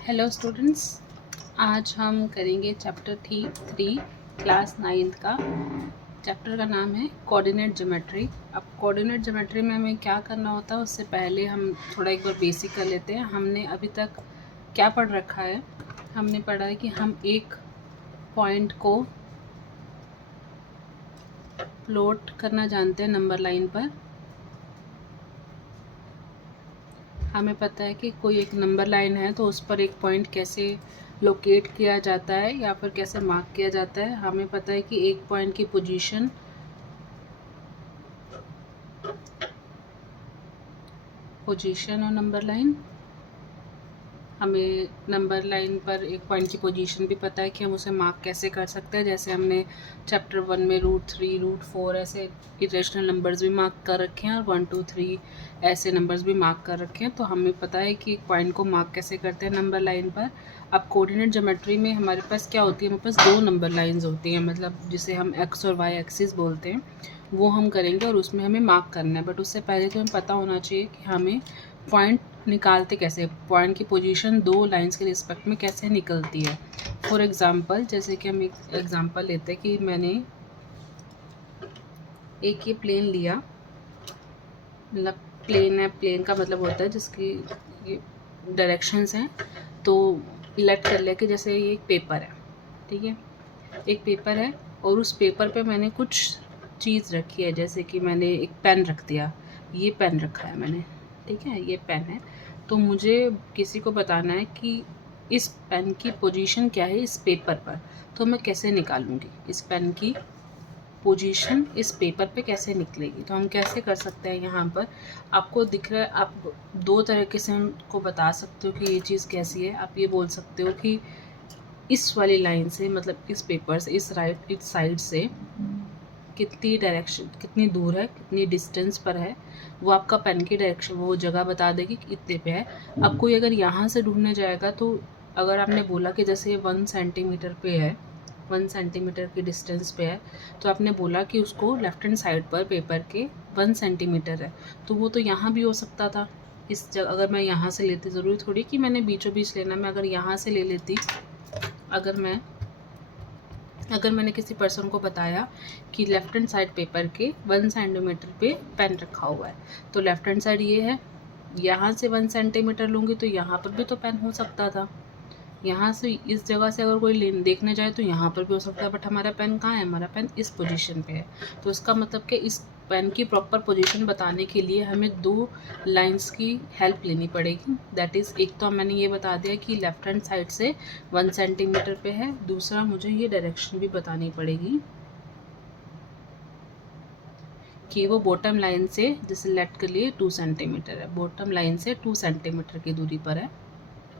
Hello students, आज हम करेंगे चैप्टर थ्री क्लास नाइन्थ का। चैप्टर का नाम है कोऑर्डिनेट ज्योमेट्री। अब कोऑर्डिनेट ज्योमेट्री में हमें क्या करना होता है उससे पहले हम थोड़ा एक बार बेसिक कर लेते हैं। हमने अभी तक क्या पढ़ रखा है? हमने पढ़ा है कि हम एक पॉइंट को प्लॉट करना जानते हैं नंबर लाइन पर। हमें पता है कि कोई एक नंबर लाइन है तो उस पर एक पॉइंट कैसे लोकेट किया जाता है या फिर कैसे मार्क किया जाता है। हमें पता है कि एक पॉइंट की पोजीशन और नंबर लाइन। हमें नंबर लाइन पर एक पॉइंट की पोजीशन भी पता है कि हम उसे मार्क कैसे कर सकते हैं। जैसे हमने चैप्टर 1 में √3 √4 ऐसे इरेशनल नंबर्स भी मार्क कर रखे हैं और 1 2 3 ऐसे नंबर्स भी मार्क कर रखे हैं। तो हमें पता है कि एक पॉइंट को मार्क कैसे करते हैं नंबर लाइन पर। अब कोऑर्डिनेट ज्योमेट्री में हमारे पास क्या होती है? हमारे पास दो नंबर लाइंस होती हैं, मतलब जिसे हम एक्स और वाई एक्सिस बोलते हैं, वो हम करेंगे और उसमें हमें मार्क करना है। बट उससे पहले तो हमें पता होना चाहिए कि हमें पॉइंट निकालते कैसे, पॉइंट की पोजीशन दो लाइंस के रिस्पेक्ट में कैसे निकलती है। फॉर एग्ज़ाम्पल, जैसे कि हम एक एग्ज़ाम्पल लेते हैं कि मैंने एक ये प्लेन लिया, मतलब प्लेन है, प्लेन का मतलब होता है जिसकी ये डायरेक्शंस हैं। तो लेट कर लिया कि जैसे ये एक पेपर है, ठीक है, एक पेपर है और उस पेपर पे मैंने कुछ चीज़ रखी है। जैसे कि मैंने एक पेन रख दिया, ये पेन रखा है मैंने, ठीक है, ये पेन है। तो मुझे किसी को बताना है कि इस पेन की पोजीशन क्या है इस पेपर पर। तो मैं कैसे निकालूंगी इस पेन की पोजीशन, इस पेपर पे कैसे निकलेगी? तो हम कैसे कर सकते हैं? यहाँ पर आपको दिख रहा है, आप दो तरीके से उनको बता सकते हो कि ये चीज़ कैसी है। आप ये बोल सकते हो कि इस वाली लाइन से, मतलब इस पेपर से, इस राइट इस साइड से कितनी डायरेक्शन, कितनी दूर है, कितनी डिस्टेंस पर है, वो आपका पेन की डायरेक्शन, वो जगह बता देगी कि इतने पे है। अब कोई अगर यहाँ से ढूंढने जाएगा तो अगर आपने बोला कि जैसे 1 सेंटीमीटर पे है, 1 सेंटीमीटर की डिस्टेंस पे है, तो आपने बोला कि उसको लेफ्ट हैंड साइड पर पेपर के 1 सेंटीमीटर है, तो वो तो यहाँ भी हो सकता था। इस जगह अगर मैं यहाँ से लेती, ज़रूरी थोड़ी कि मैंने बीचों बीच लेना, मैं अगर यहाँ से ले लेती, अगर मैंने किसी पर्सन को बताया कि लेफ्ट हैंड साइड पेपर के 1 सेंटीमीटर पे पेन रखा हुआ है, तो लेफ्ट हैंड साइड ये है, यहाँ से 1 सेंटीमीटर लूँगी तो यहाँ पर भी तो पेन हो सकता था। यहाँ से इस जगह से अगर कोई देखने जाए तो यहाँ पर भी हो सकता है, बट हमारा पेन कहाँ है? हमारा पेन इस पोजीशन पे है। तो इसका मतलब कि इस पेन की प्रॉपर पोजीशन बताने के लिए हमें दो लाइंस की हेल्प लेनी पड़ेगी। दैट इज़, एक तो मैंने ये बता दिया कि लेफ्ट हैंड साइड से 1 सेंटीमीटर पे है, दूसरा मुझे ये डायरेक्शन भी बतानी पड़ेगी कि वो बॉटम लाइन से, जैसे लेट के लिए 2 सेंटीमीटर है, बॉटम लाइन से 2 सेंटीमीटर की दूरी पर है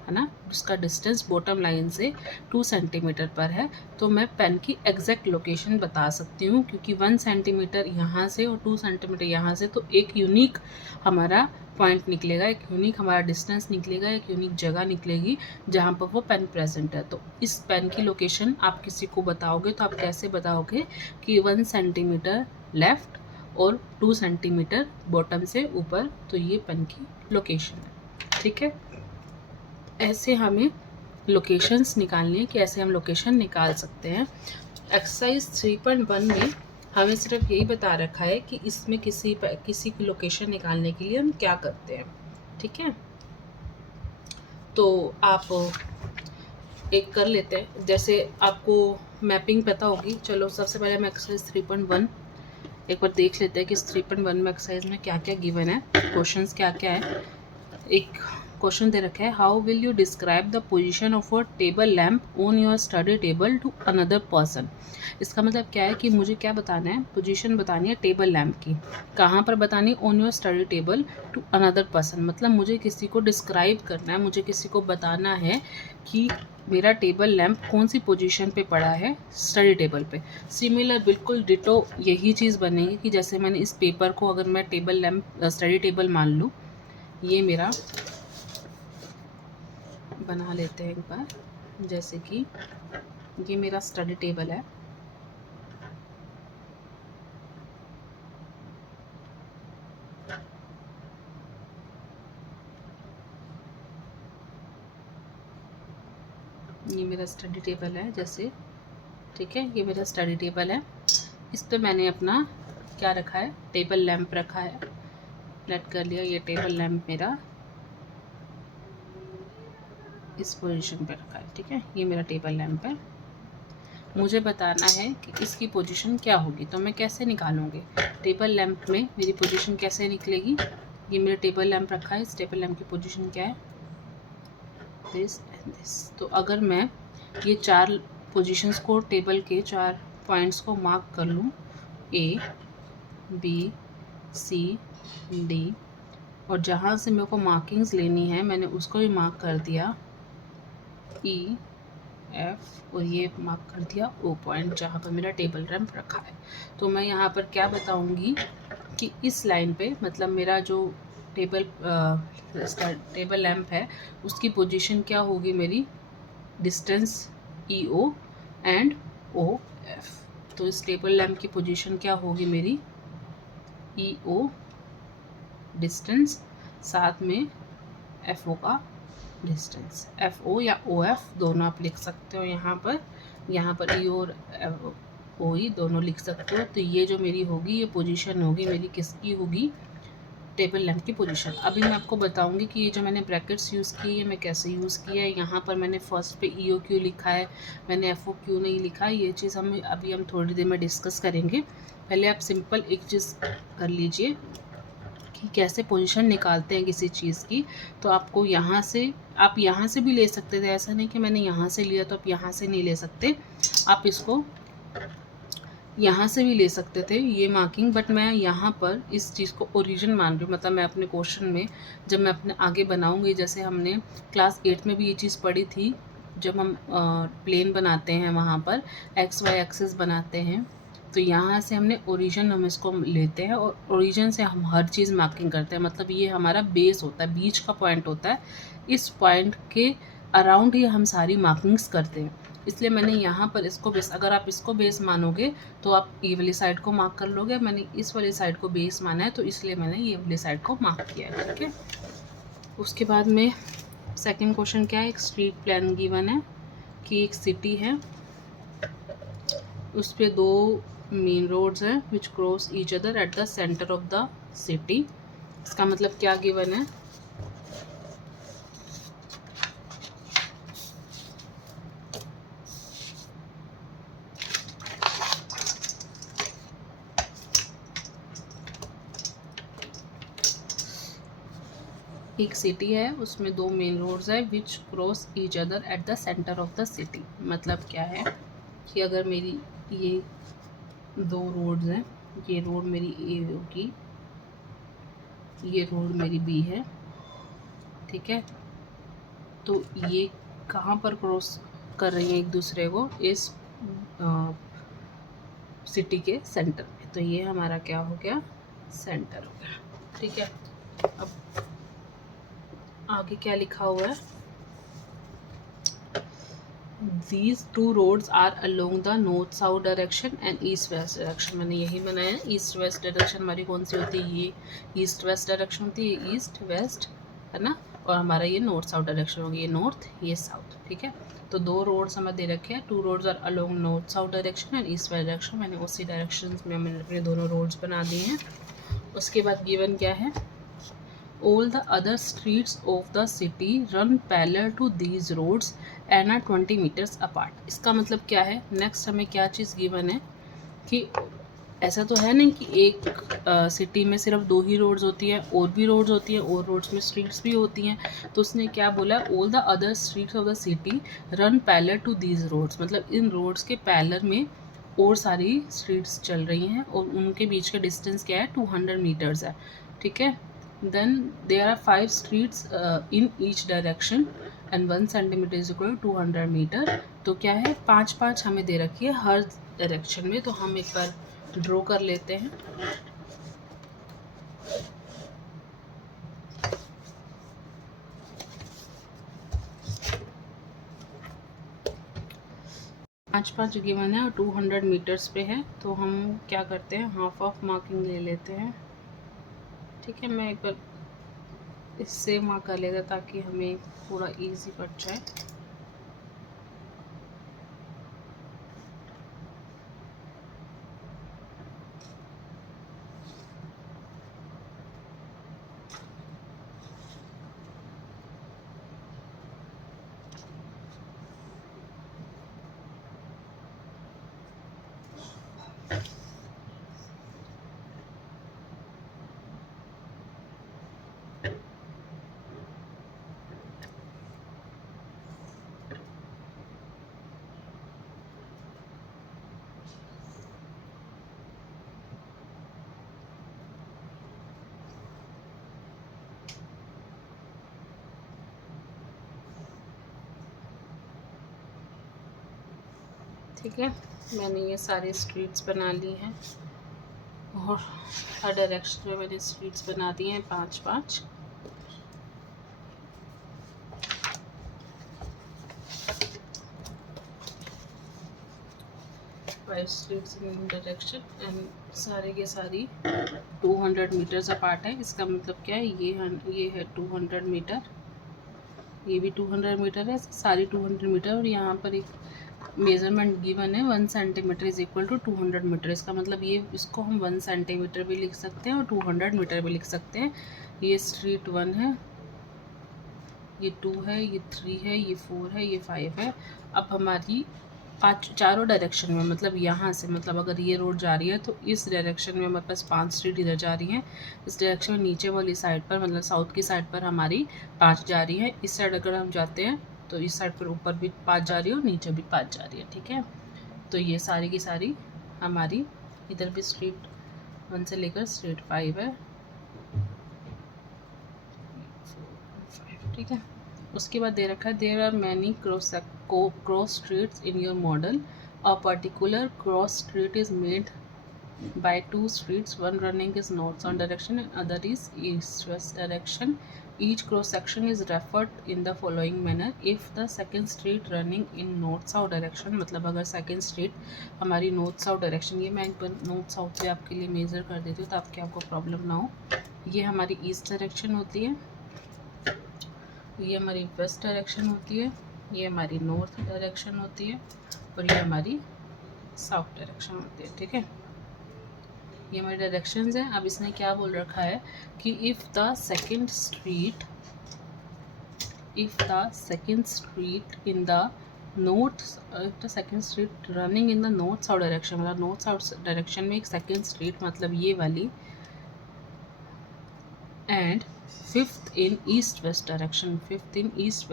ना, उसका डिस्टेंस बॉटम लाइन से 2 सेंटीमीटर पर है। तो मैं पेन की एग्जैक्ट लोकेशन बता सकती हूँ, क्योंकि 1 सेंटीमीटर यहाँ से और 2 सेंटीमीटर यहाँ से, तो एक यूनिक हमारा पॉइंट निकलेगा, एक यूनिक हमारा डिस्टेंस निकलेगा, एक यूनिक जगह निकलेगी जहाँ पर वो पेन प्रेजेंट है। तो इस पेन की लोकेशन आप किसी को बताओगे तो आप कैसे बताओगे कि 1 सेंटीमीटर लेफ़्ट और 2 सेंटीमीटर बॉटम से ऊपर, तो ये पेन की लोकेशन है, ठीक है। ऐसे हमें लोकेशंस निकालनी है कि ऐसे हम लोकेशन निकाल सकते हैं। एक्सरसाइज 3.1 में हमें सिर्फ यही बता रखा है कि इसमें किसी की लोकेशन निकालने के लिए हम क्या करते हैं, ठीक है। तो आप एक कर लेते हैं, जैसे आपको मैपिंग पता होगी। चलो सबसे पहले हम एक्सरसाइज 3.1 एक बार देख लेते हैं कि इस 3.1 में एक्सरसाइज में क्या क्या गिवन है, क्वेश्चंस क्या क्या है। एक क्वेश्चन दे रखा है, how will you describe the position of a table lamp on your study table to another person. इसका मतलब क्या है कि मुझे क्या बताना है, पोजीशन बतानी है टेबल लैम्प की, कहाँ पर बतानी, on your study table to another person, मतलब मुझे किसी को डिस्क्राइब करना है, मुझे किसी को बताना है कि मेरा टेबल लैम्प कौन सी पोजीशन पे पड़ा है स्टडी टेबल पे। सिमिलर, बिल्कुल डिटो यही चीज़ बनेगी कि जैसे मैंने इस पेपर को, अगर मैं टेबल लैम्प स्टडी टेबल मान लूँ, ये मेरा बना लेते हैं एक बार, जैसे कि ये मेरा स्टडी टेबल है, ये मेरा स्टडी टेबल है जैसे, ठीक है, ये मेरा स्टडी टेबल है। इस पे मैंने अपना क्या रखा है, टेबल लैंप रखा है, नेट कर लिया। ये टेबल लैंप मेरा इस पोजीशन पे रखा है, ठीक है, ये मेरा टेबल लैंप है। मुझे बताना है कि इसकी पोजीशन क्या होगी, तो मैं कैसे निकालूंगी, टेबल लैंप में मेरी पोजीशन कैसे निकलेगी। ये मेरा टेबल लैंप रखा है, इस टेबल लैंप की पोजीशन क्या है, दिस एंड दिस। तो अगर मैं ये 4 पोजीशंस को, टेबल के 4 पॉइंट्स को मार्क कर लूँ, ए बी सी डी, और जहाँ से मेरे को मार्किंग्स लेनी है मैंने उसको भी मार्क कर दिया, ई एफ, और ये मार्क कर दिया ओ पॉइंट जहाँ पर मेरा टेबल लैंप रखा है। तो मैं यहाँ पर क्या बताऊँगी कि इस लाइन पे, मतलब मेरा जो टेबल लैंप है उसकी पोजीशन क्या होगी, मेरी distance E O and O F. तो इस टेबल लैंप की पोजीशन क्या होगी, मेरी ई ओ डिस्टेंस, साथ में एफ ओ का डिस्टेंस, एफ ओ या ओ एफ दोनों आप लिख सकते हो यहाँ पर ई और ओ ई दोनों लिख सकते हो। तो ये जो मेरी होगी, ये पोजीशन होगी मेरी, किसकी होगी, टेबल लैंप की पोजीशन। अभी मैं आपको बताऊंगी कि ये जो मैंने ब्रैकेट्स यूज़ किए हैं मैं कैसे यूज़ किया है। यहाँ पर मैंने फर्स्ट पे ई ओ क्यू लिखा है, मैंने एफ ओ क्यू नहीं लिखा है। ये चीज़ हम थोड़ी देर में डिस्कस करेंगे। पहले आप सिंपल एक चीज़ कर लीजिए कि कैसे पोजीशन निकालते हैं किसी चीज़ की। तो आपको यहाँ से, आप यहाँ से भी ले सकते थे, ऐसा नहीं कि मैंने यहाँ से लिया तो आप यहाँ से नहीं ले सकते, आप इसको यहाँ से भी ले सकते थे ये मार्किंग। बट मैं यहाँ पर इस चीज़ को ओरिजिन मान रही हूँ, मतलब मैं अपने क्वेश्चन में जब मैं अपने आगे बनाऊँगी, जैसे हमने क्लास 8 में भी ये चीज़ पढ़ी थी, जब हम प्लेन बनाते हैं वहाँ पर एक्स वाई एक्सिस बनाते हैं, तो यहाँ से हमने ओरिजिन, हम इसको लेते हैं और ओरिजिन से हम हर चीज़ मार्किंग करते हैं। मतलब ये हमारा बेस होता है, बीच का पॉइंट होता है, इस पॉइंट के अराउंड ही हम सारी मार्किंग्स करते हैं। इसलिए मैंने यहाँ पर इसको बेस, अगर आप इसको बेस मानोगे तो आप ये वाली साइड को मार्क कर लोगे, मैंने इस वाली साइड को बेस माना है तो इसलिए मैंने ये वाली साइड को मार्क किया है, ठीक है। उसके बाद में सेकंड क्वेश्चन क्या है, एक स्ट्रीट प्लान गिवन है कि एक सिटी है, उस पर 2 मेन रोड्स हैं विच cross each other at the centre of the city. इसका मतलब क्या गिवन है, एक सिटी है उसमें 2 मेन रोड्स है विच cross each other at the centre of the city. मतलब क्या है कि अगर मेरी ये 2 रोड्स हैं, ये रोड मेरी ए होगी, ये रोड मेरी बी है, ठीक है। तो ये कहाँ पर क्रॉस कर रही हैं एक दूसरे को, इस सिटी के सेंटर में। तो ये हमारा क्या हो गया, सेंटर हो गया, ठीक है। अब आगे क्या लिखा हुआ है, These 2 roads are along the north south direction and east west direction। मैंने यही बनाया, ईस्ट वेस्ट डायरेक्शन हमारी कौन सी होती है, ये ईस्ट वेस्ट डायरेक्शन होती है, ईस्ट वेस्ट है ना, और हमारा ये नॉर्थ साउथ डायरेक्शन होगी, ये नॉर्थ ये साउथ, ठीक है। तो 2 रोड्स हमें दे रखे हैं, 2 roads are along north south direction and east west direction. मैंने उसी डायरेक्शन में मैंने अपने दोनों रोड्स बना दिए हैं। उसके बाद गिवन क्या है, all the other streets of the city run parallel to these roads and are 20 meters apart। इसका मतलब क्या है, नेक्स्ट हमें क्या चीज़ गिवन है कि ऐसा तो है नहीं कि एक सिटी में सिर्फ 2 ही रोड्स होती हैं, और भी रोड्स होती हैं, और रोड्स में स्ट्रीट्स भी होती हैं। तो उसने क्या बोला, all the other streets of the city run parallel to these roads. मतलब इन रोड्स के पैरेलल में और सारी स्ट्रीट्स चल रही हैं और उनके बीच का डिस्टेंस क्या है, 200 मीटर्स है, ठीक है। Then there are 5 streets in each direction and 1 centimeter is equal to 200 metre. तो क्या है, 5-5 हमें दे रखी है हर डायरेक्शन में। तो हम एक बार ड्रॉ कर लेते हैं। पाँच गिवन है और 200 मीटर्स पे है, तो हम क्या करते हैं, हाफ ऑफ मार्किंग ले लेते हैं, ठीक है। मैं एक बार इससे मार्क कर लेता ताकि हमें थोड़ा इजी पड़ जाए। ठीक है, मैंने ये सारी स्ट्रीट्स बना ली हैं और हर डायरेक्शन में मैंने स्ट्रीट्स बना दी हैं 5-5। Five streets in direction and सारे के सारी 200 मीटर्स अपार्ट है। इसका मतलब क्या है, ये है 200 मीटर, ये भी 200 मीटर है, सारी 200 मीटर। और यहाँ पर एक मेजरमेंट गिवन है 1 centimetre is equal to 200 metre. इसका मतलब ये, इसको हम 1 सेंटीमीटर भी लिख सकते हैं और 200 मीटर भी लिख सकते हैं। ये स्ट्रीट 1 है, ये 2 है, ये 3 है, ये 4 है, ये 5 है। अब हमारी चारों डायरेक्शन में, मतलब यहाँ से, मतलब अगर ये रोड जा रही है तो इस डायरेक्शन में हमारे पास 5 स्ट्रीट इधर जा रही हैं। इस डायरेक्शन में नीचे वाली साइड पर, मतलब साउथ की साइड पर हमारी 5 जा रही हैं। इस साइड अगर हम जाते हैं तो इस साइड पर ऊपर भी 5 जा रही है और नीचे भी 5 जा रही है। ठीक है, तो ये सारी की सारी हमारी, इधर भी स्ट्रीट 1 से लेकर स्ट्रीट 5 है। ठीक है, उसके बाद दे रखा है there are many cross streets in your model. A particular cross street is made by 2 streets, one running is north-south direction and other is east-west direction. Each cross section is referred in the following manner. If the second street running in north-south direction, मतलब अगर second street हमारी north-south direction, ये मैं एक बार north-south से आपके लिए measure कर देती हूँ ताकि आपको प्रॉब्लम ना हो। ये हमारी ईस्ट डायरेक्शन होती है, ये हमारी वेस्ट डायरेक्शन होती है, ये हमारी नॉर्थ डायरेक्शन होती है और ये हमारी साउथ डायरेक्शन होती है। ठीक है, ये हमारे डायरेक्शंस हैं। अब इसने क्या बोल रखा है कि if the second street in the north, if the second street running in the north south direction, मतलब नॉर्थ साउथ डायरेक्शन में एक सेकंड स्ट्रीट, मतलब ये वाली, and fifth in east west direction, east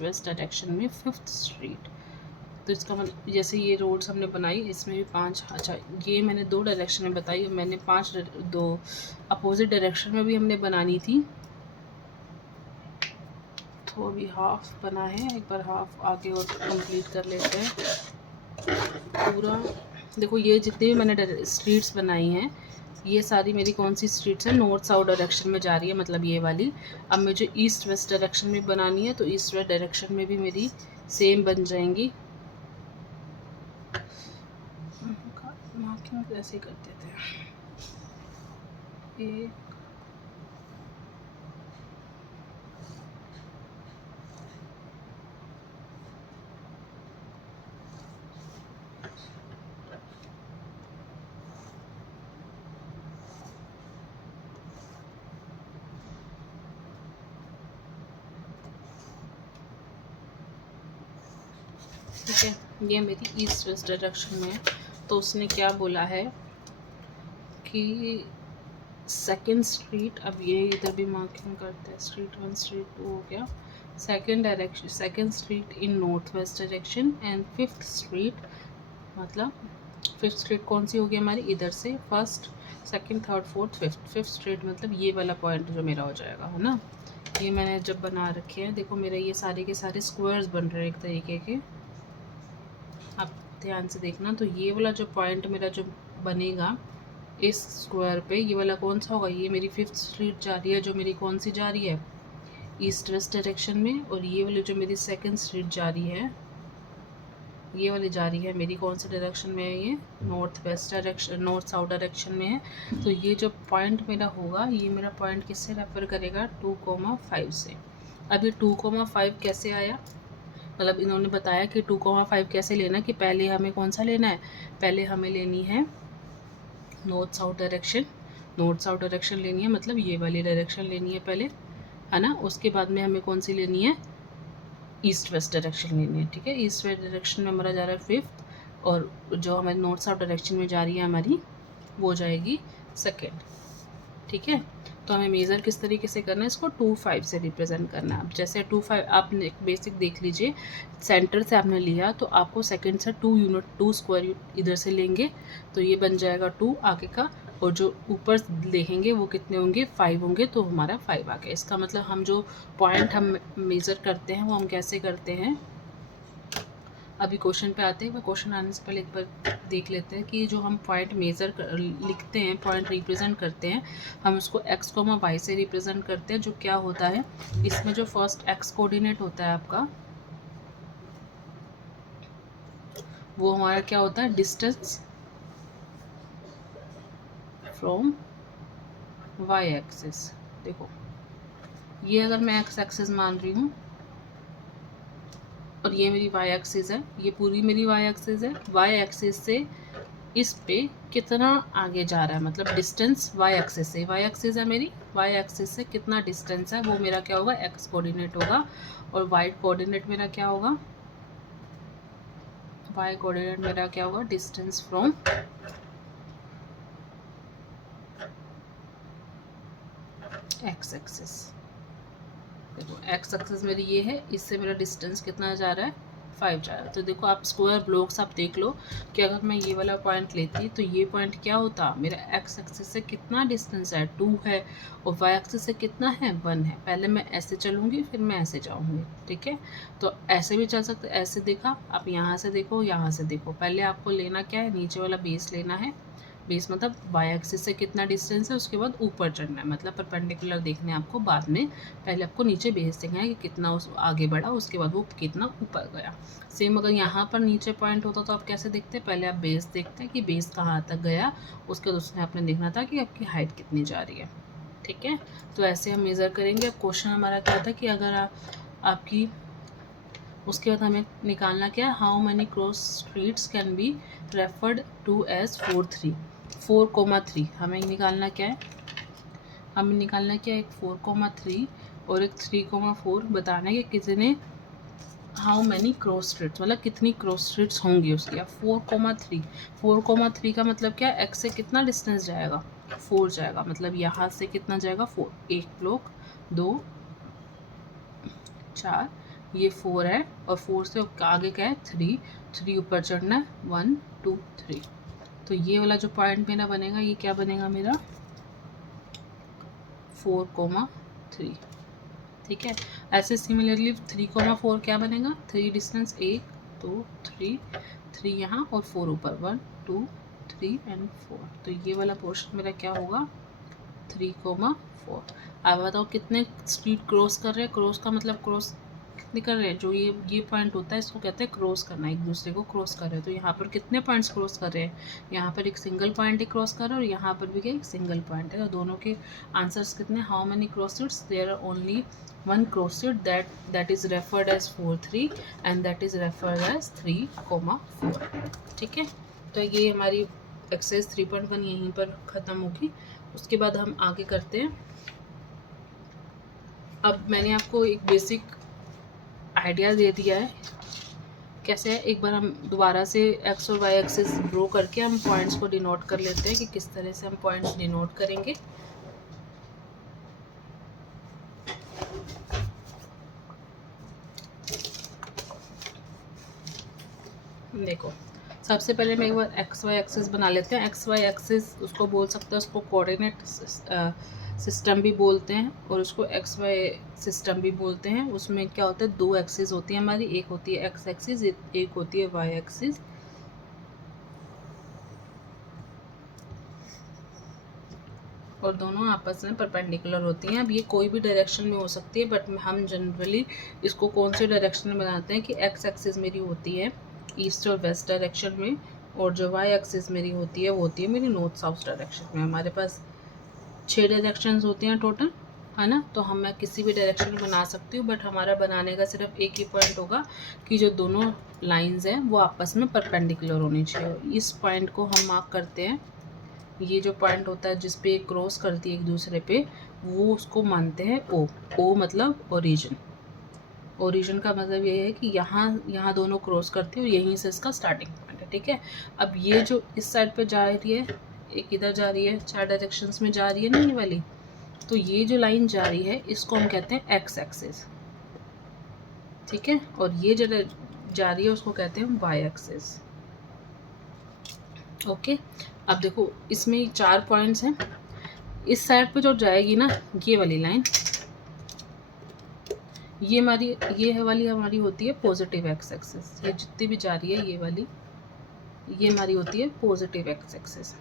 west direction में fifth street. तो इसका मतलब जैसे ये रोड्स हमने बनाई, इसमें भी 5, अच्छा ये मैंने 2 डायरेक्शन में बताई, मैंने 5 2 अपोजिट डायरेक्शन में भी हमने बनानी थी। तो अभी हाफ बना है, एक बार हाफ आगे और कंप्लीट कर लेते हैं पूरा। देखो ये जितनी भी मैंने स्ट्रीट्स बनाई हैं, ये सारी मेरी कौन सी स्ट्रीट्स हैं, नॉर्थ साउथ डायरेक्शन में जा रही है, मतलब ये वाली। अब मुझे ईस्ट वेस्ट डायरेक्शन में बनानी है, तो ईस्ट वेस्ट डायरेक्शन में भी मेरी सेम बन जाएंगी। मार्किंग ऐसे कर देते हैं, एक ठीक है, ये मेरी ईस्ट वेस्ट डायरेक्शन में है। तो उसने क्या बोला है कि सेकंड स्ट्रीट, अब ये इधर भी मार्किंग करते हैं, स्ट्रीट 1 स्ट्रीट 2 हो गया। Second street in north west direction and fifth street, मतलब फिफ्थ स्ट्रीट कौन सी होगी हमारी, इधर से first second third fourth fifth street, मतलब ये वाला पॉइंट जो मेरा हो जाएगा, है ना। ये मैंने जब बना रखे हैं, देखो मेरे ये सारे के सारे स्क्वायर्स बन रहे हैं एक तरीके के, आप ध्यान से देखना। तो ये वाला जो पॉइंट मेरा जो बनेगा इस स्क्वायर पे, ये वाला कौन सा होगा, ये मेरी फिफ्थ स्ट्रीट जा रही है, जो मेरी कौन सी जा रही है, ईस्ट वेस्ट डायरेक्शन में। और ये वाली जो मेरी सेकंड स्ट्रीट जा रही है, ये वाली जा रही है मेरी कौन से डायरेक्शन में है, ये north west direction, north south direction में है। तो ये जो पॉइंट मेरा होगा, ये मेरा पॉइंट किससे रेफर करेगा, 2,5 से। अब ये 2,5 कैसे आया, मतलब इन्होंने बताया कि 2,5 कैसे लेना, कि पहले हमें कौन सा लेना है, पहले हमें लेनी है नॉर्थ साउथ डायरेक्शन लेनी है, मतलब ये वाली डायरेक्शन लेनी है पहले, है ना। उसके बाद में हमें कौन सी लेनी है, ईस्ट वेस्ट डायरेक्शन लेनी है। ठीक है, ईस्ट वेस्ट डायरेक्शन में हमारा जा रहा है फिफ्थ, और जो हमारी नॉर्थ साउथ डायरेक्शन में जा रही है हमारी, वो जाएगी सेकेंड। ठीक है, तो हमें मेज़र किस तरीके से करना है, इसको 2,5 से रिप्रेजेंट करना है। अब जैसे 2,5 आपने एक बेसिक देख लीजिए, सेंटर से आपने लिया तो आपको सेकंड से 2 यूनिट 2 स्क्वायर इधर से लेंगे, तो ये बन जाएगा 2 आगे का, और जो ऊपर देखेंगे वो कितने होंगे, 5 होंगे, तो हमारा 5 आ गया। इसका मतलब हम जो पॉइंट हम मेज़र करते हैं वो हम कैसे करते हैं, अभी क्वेश्चन पे आते हैं, क्वेश्चन आने से पहले एक बार देख लेते हैं कि जो हम पॉइंट लिखते हैं, पॉइंट रिप्रेजेंट करते हैं, हम उसको x, y से रिप्रेजेंट करते हैं। जो क्या होता है इसमें, जो फर्स्ट x कोऑर्डिनेट होता है आपका, वो हमारा क्या होता है, डिस्टेंस फ्रॉम y एक्सिस। देखो ये अगर मैं x एक्सिस मान रही हूँ और ये मेरी y एक्सिस है, ये पूरी मेरी y एक्सिस है, y एक्सिस से इस पे कितना आगे जा रहा है, मतलब डिस्टेंस y एक्सिस से, y एक्सिस है मेरी, y एक्सिस से कितना डिस्टेंस है वो मेरा क्या होगा, x कोऑर्डिनेट होगा। और y कोऑर्डिनेट मेरा क्या होगा, y कोऑर्डिनेट मेरा क्या होगा, डिस्टेंस फ्रॉम x एक्सिस। देखो x एक्सिस मेरी ये है, इससे मेरा डिस्टेंस कितना जा रहा है, 5 जा रहा है। तो देखो आप स्क्वायर ब्लॉक्स आप देख लो कि अगर मैं ये वाला पॉइंट लेती तो ये पॉइंट क्या होता, मेरा x एक्सिस से कितना डिस्टेंस है, 2 है, और y एक्सिस से कितना है, 1 है। पहले मैं ऐसे चलूँगी फिर मैं ऐसे जाऊँगी, ठीक है। तो ऐसे भी चल सकते, ऐसे देखा, आप यहाँ से देखो, यहाँ से देखो। पहले आपको लेना क्या है, नीचे वाला बेस लेना है। बेस मतलब y एक्सिस से कितना डिस्टेंस है, उसके बाद ऊपर चढ़ना है, मतलब परपेंडिकुलर देखने आपको बाद में। पहले आपको नीचे बेस देखना है कि कितना उस आगे बढ़ा, उसके बाद वो कितना ऊपर गया। सेम अगर यहाँ पर नीचे पॉइंट होता तो आप कैसे देखते, पहले आप बेस देखते हैं कि बेस कहाँ तक गया, उसके बाद उसमें आपने देखना था कि आपकी हाइट कितनी जा रही है, ठीक है। तो ऐसे हम मेज़र करेंगे। अब क्वेश्चन हमारा क्या था कि अगर आपकी, उसके बाद हमें निकालना क्या है, how many cross streets can be referred to as 4,3 हमें निकालना क्या है, हमें निकालना क्या है, एक 4,3 और एक 3,4 बताना है कि कितने, हाउ मैनी क्रॉस स्ट्रीट्स मतलब कितनी क्रॉस स्ट्रीट्स होंगी उसकी। अब 4,3 का मतलब क्या, एक्स से कितना डिस्टेंस जाएगा, 4 जाएगा, मतलब यहाँ से कितना जाएगा, 4, एक ब्लॉक, 2, 4, ये 4 है, और 4 से आगे क्या है, 3 ऊपर चढ़ना है, 1 2 3। तो ये वाला जो पॉइंट मेरा बनेगा, ये क्या बनेगा मेरा, 4,3, ठीक है। ऐसे सिमिलरली 3,4 क्या बनेगा, 3 डिस्टेंस, 1 2 3 यहाँ और 4 ऊपर, 1 2 3 एंड 4। तो ये वाला पोर्शन मेरा क्या होगा, 3,4। अब बताओ कितने स्ट्रीट क्रॉस कर रहे हैं, क्रॉस का मतलब क्रॉस कितने कर रहे हैं, जो ये पॉइंट होता है इसको कहते हैं क्रॉस करना, एक दूसरे को क्रॉस कर रहे हैं। तो यहाँ पर कितने पॉइंट्स क्रॉस कर रहे हैं, यहाँ पर एक सिंगल पॉइंट ही क्रॉस कर रहा है और यहाँ पर भी क्या, एक सिंगल पॉइंट है। तो दोनों के आंसर्स कितने, how many cross streets, there are only 1 cross street that is referred as 4,3 and that is referred as 3,4, ठीक है। तो ये हमारी एक्सरसाइज 3.1 यहीं पर ख़त्म होगी। उसके बाद हम आगे करते हैं। अब मैंने आपको एक बेसिक आइडिया दे दिया है कैसे है, एक बार हम दोबारा से एक्स और वाई एक्सिस ड्रॉ करके हम पॉइंट्स को डिनोट कर लेते हैं कि किस तरह से हम पॉइंट्स डिनोट करेंगे। देखो सबसे पहले मैं एक बार एक्स वाई एक्सिस बना लेते हैं। एक्स वाई एक्सिस उसको बोल सकते हैं, उसको कोऑर्डिनेट सिस्टम भी बोलते हैं और उसको एक्स वाई सिस्टम भी बोलते हैं। उसमें क्या होता है, 2 एक्सिस होती है हमारी, एक होती है एक्स एक्सिस, एक होती है वाई एक्सिस। और दोनों आपस में परपेंडिकुलर होती हैं। अब ये कोई भी डायरेक्शन में हो सकती है, बट हम जनरली इसको कौन से डायरेक्शन में बनाते हैं कि एक्स एक्सिस मेरी होती है ईस्ट और वेस्ट डायरेक्शन में, और जो वाई एक्सिस मेरी होती है वो होती है मेरी नॉर्थ साउथ डायरेक्शन में। हमारे पास 6 डायरेक्शंस होती हैं टोटल, है ना। तो हम मैं किसी भी डायरेक्शन में बना सकती हूँ, बट हमारा बनाने का सिर्फ एक ही पॉइंट होगा कि जो दोनों लाइंस हैं वो आपस में परपेंडिकुलर होनी चाहिए। इस पॉइंट को हम मार्क करते हैं, ये जो पॉइंट होता है जिस पे क्रॉस करती है एक दूसरे पे, वो उसको मानते हैं ओ मतलब ओरिजिन। ओरिजिन का मतलब ये है कि यहाँ दोनों क्रॉस करते हैं और यहीं से इसका स्टार्टिंग पॉइंट है, ठीक है। अब ये जो इस साइड पे जा रही है, एक इधर जा रही है, 4 डायरेक्शंस में जा रही है ना ये वाली, तो ये जो लाइन जा रही है इसको हम कहते हैं एक्स एक्सिस, ठीक है। और ये जो जा रही है उसको कहते हैं वाई एक्सिस, ओके। अब देखो इसमें 4 पॉइंट्स हैं। इस साइड पे जो जाएगी ना ये वाली लाइन, ये है वाली हमारी होती है पॉजिटिव एक्स एक्सिस, ये जितनी भी जा रही है ये वाली, ये हमारी होती है positive x axis,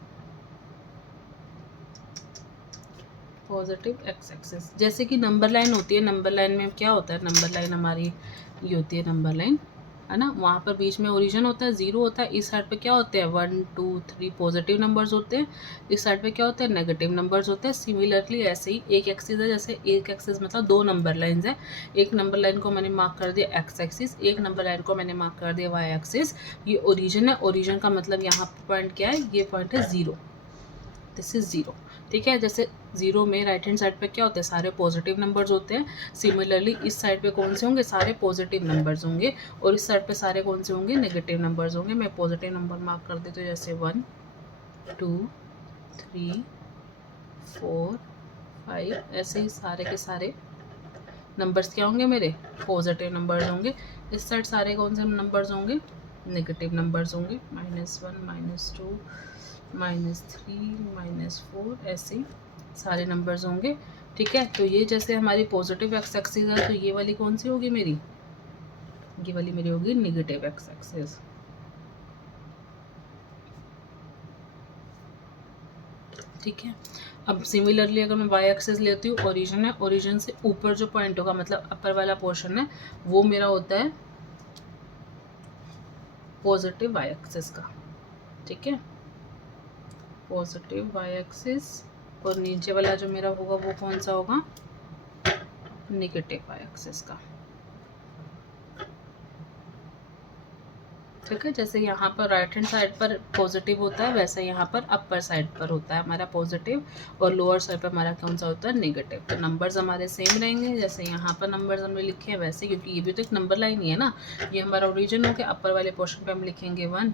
positive x axis. जैसे कि नंबर लाइन होती है, नंबर लाइन में क्या होता है, नंबर लाइन हमारी ये होती है नंबर लाइन, है ना, वहाँ पर बीच में ओरिजिन होता है, ज़ीरो होता है, इस साइड पे क्या होते हैं 1 2 3 पॉजिटिव नंबर्स होते हैं, इस साइड पे क्या होते हैं नेगेटिव नंबर्स होते हैं। सिमिलरली ऐसे ही एक एक्सिस है, जैसे एक एक्सिस मतलब दो नंबर लाइंस है, एक नंबर लाइन को मैंने मार्क कर दिया एक्स एक्सिस, एक नंबर लाइन को मैंने मार्क कर दिया वाई एक्सिस। ये ओरिजिन है, ओरिजिन का मतलब यहाँ पर पॉइंट क्या है, ये पॉइंट है ज़ीरो, दिस इज ज़ीरो, ठीक है। जैसे ज़ीरो में राइट हैंड साइड पे क्या होते हैं, सारे पॉजिटिव नंबर्स होते हैं। सिमिलरली इस साइड पे कौन से होंगे, सारे पॉजिटिव नंबर्स होंगे, और इस साइड पे सारे कौन से होंगे, नेगेटिव नंबर्स होंगे। मैं पॉजिटिव नंबर मार्क कर देती हूँ, जैसे 1 2 3 4 5, ऐसे ही सारे के सारे नंबर्स क्या होंगे, मेरे पॉजिटिव नंबर्स होंगे। इस साइड सारे कौन से नंबर्स होंगे, नेगेटिव नंबर्स होंगे, -1 -2 -3 -4, ऐसे सारे नंबर्स होंगे, ठीक है। तो ये जैसे हमारी पॉजिटिव एक्स एक्सिस है, तो ये वाली कौन सी होगी मेरी, ये वाली मेरी होगी नेगेटिव एक्स एक्सिस, ठीक है। अब सिमिलरली अगर मैं वाई एक्सिस लेती हूँ, ओरिजिन है, ओरिजिन से ऊपर जो पॉइंट होगा मतलब अपर वाला पोर्शन है, वो मेरा होता है पॉजिटिव वाई एक्सिस का, ठीक है, पॉजिटिव वाई एक्सिस। और नीचे वाला जो मेरा होगा वो कौन सा होगा, नेगेटिव वाई एक्सिस का, ठीक है। जैसे यहाँ पर राइट हैंड साइड पर पॉजिटिव होता है, वैसे यहाँ पर अपर साइड पर होता है हमारा पॉजिटिव, और लोअर साइड पर हमारा कौन सा होता है, नेगेटिव। तो नंबर्स हमारे सेम रहेंगे, जैसे यहाँ पर नंबर्स हमने लिखे हैं वैसे, क्योंकि ये भी तो एक नंबर लाइन ही है ना, ये हमारा ओरिजिन हो गया। अपर वाले पोर्शन पे हम लिखेंगे 1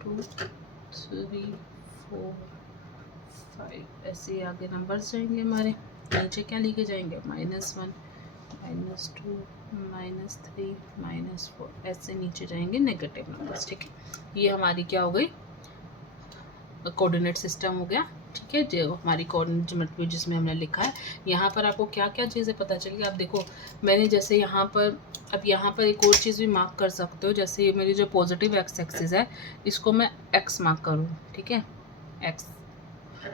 2 3 4 5, ऐसे ही आगे नंबर्स जाएंगे हमारे। नीचे क्या लिखे जाएंगे, -1 -2 -3 -4, ऐसे नीचे जाएंगे नेगेटिव नंबर्स, ठीक है। ये हमारी क्या हो गई, कोऑर्डिनेट सिस्टम हो गया, ठीक है, जो हमारी कोऑर्डिनेट ज्योमेट्री जिसमें हमने लिखा है। यहाँ पर आपको क्या क्या चीज़ें पता चली, आप देखो मैंने जैसे यहाँ पर, अब यहाँ पर एक और चीज़ भी मार्क कर सकते हो, जैसे ये मेरी जो पॉजिटिव एक्स एक्सिस है, इसको मैं एक्स मार्क करूँ, ठीक है, एक्स,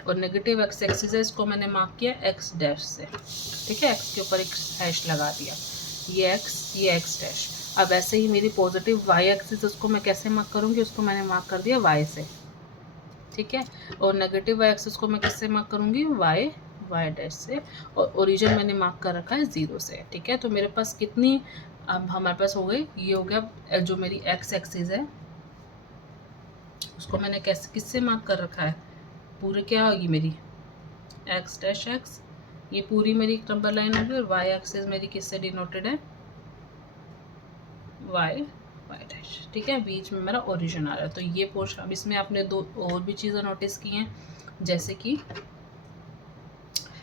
और नेगेटिव एक्स एक्सिस है, इसको मैंने मार्क किया एक्स डैश से, ठीक है, एक्स के ऊपर एक हैश लगा दिया, ये एक्स डैश। अब ऐसे ही मेरी पॉजिटिव वाई एक्सिस, उसको मैं कैसे मार्क करूँगी, उसको मैंने मार्क कर दिया वाई से, ठीक है, और नेगेटिव वाई एक्सिस को मैं किससे मार्क करूँगी, वाई डैश से, और ओरिजिन मैंने मार्क कर रखा है 0 से, ठीक है। तो मेरे पास कितनी, अब हमारे पास हो गई, ये हो गया जो मेरी एक्स एक्सिस है, उसको मैंने कैसे किससे मार्क कर रखा है, पूरे क्या होगी मेरी एक्स डैश एक्स, ये पूरी मेरी एक नंबर लाइन होगी, और वाई एक्सिस मेरी किससे डिनोटेड है, वाई डैश, ठीक है, बीच में मेरा ओरिजिन आ रहा है। तो ये पोर्शन, अब इसमें आपने दो और भी चीज़ें नोटिस की हैं, जैसे कि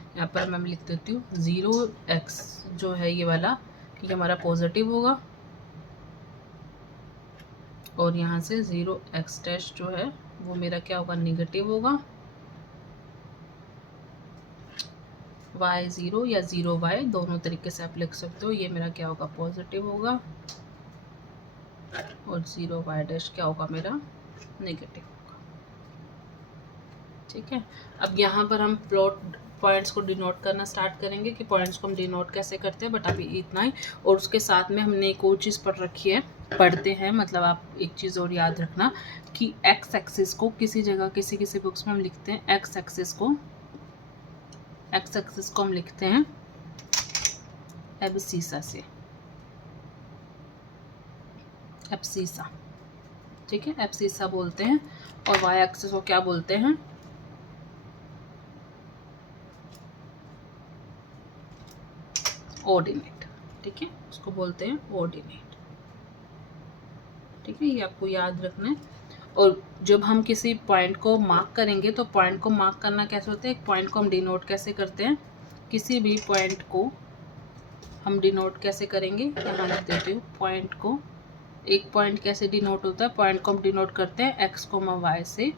यहाँ पर मैं लिख देती हूँ 0x जो है ये वाला, ये हमारा पॉजिटिव होगा, और यहाँ से 0x डैश जो है वो मेरा क्या होगा, नेगेटिव होगा, y0 या 0y दोनों तरीके से आप लिख सकते हो। ये मेरा क्या होगा, पॉजिटिव होगा, और 0y डैश क्या होगा, मेरा नेगेटिव होगा, ठीक है। अब यहाँ पर हम प्लॉट पॉइंट्स को डिनोट करना स्टार्ट करेंगे कि पॉइंट्स को हम डिनोट कैसे करते हैं, बट अभी इतना ही। और उसके साथ में हमने एक और चीज़ पढ़ते हैं, मतलब आप एक चीज़ और याद रखना कि एक्स एक्सिस को किसी जगह किसी बुक्स में हम लिखते हैं, एक्स एक्सिस को हम लिखते हैं एब्सिसा से, एब्सिसा, ठीक है, एब्सिसा बोलते हैं। और वाई एक्सिस को क्या बोलते हैं, ऑर्डिनेट, ठीक है, उसको बोलते हैं ऑर्डिनेट, ठीक है, ये आपको याद रखना है। और जब हम किसी पॉइंट को मार्क करेंगे, तो पॉइंट को मार्क करना कैसे होता है, एक पॉइंट को हम डिनोट कैसे करते हैं, किसी भी पॉइंट को हम डिनोट कैसे करेंगे, यहाँ लिख देती हूँ पॉइंट को, एक पॉइंट कैसे डिनोट होता है, पॉइंट को हम डिनोट करते हैं एक्स कोमा वाई से।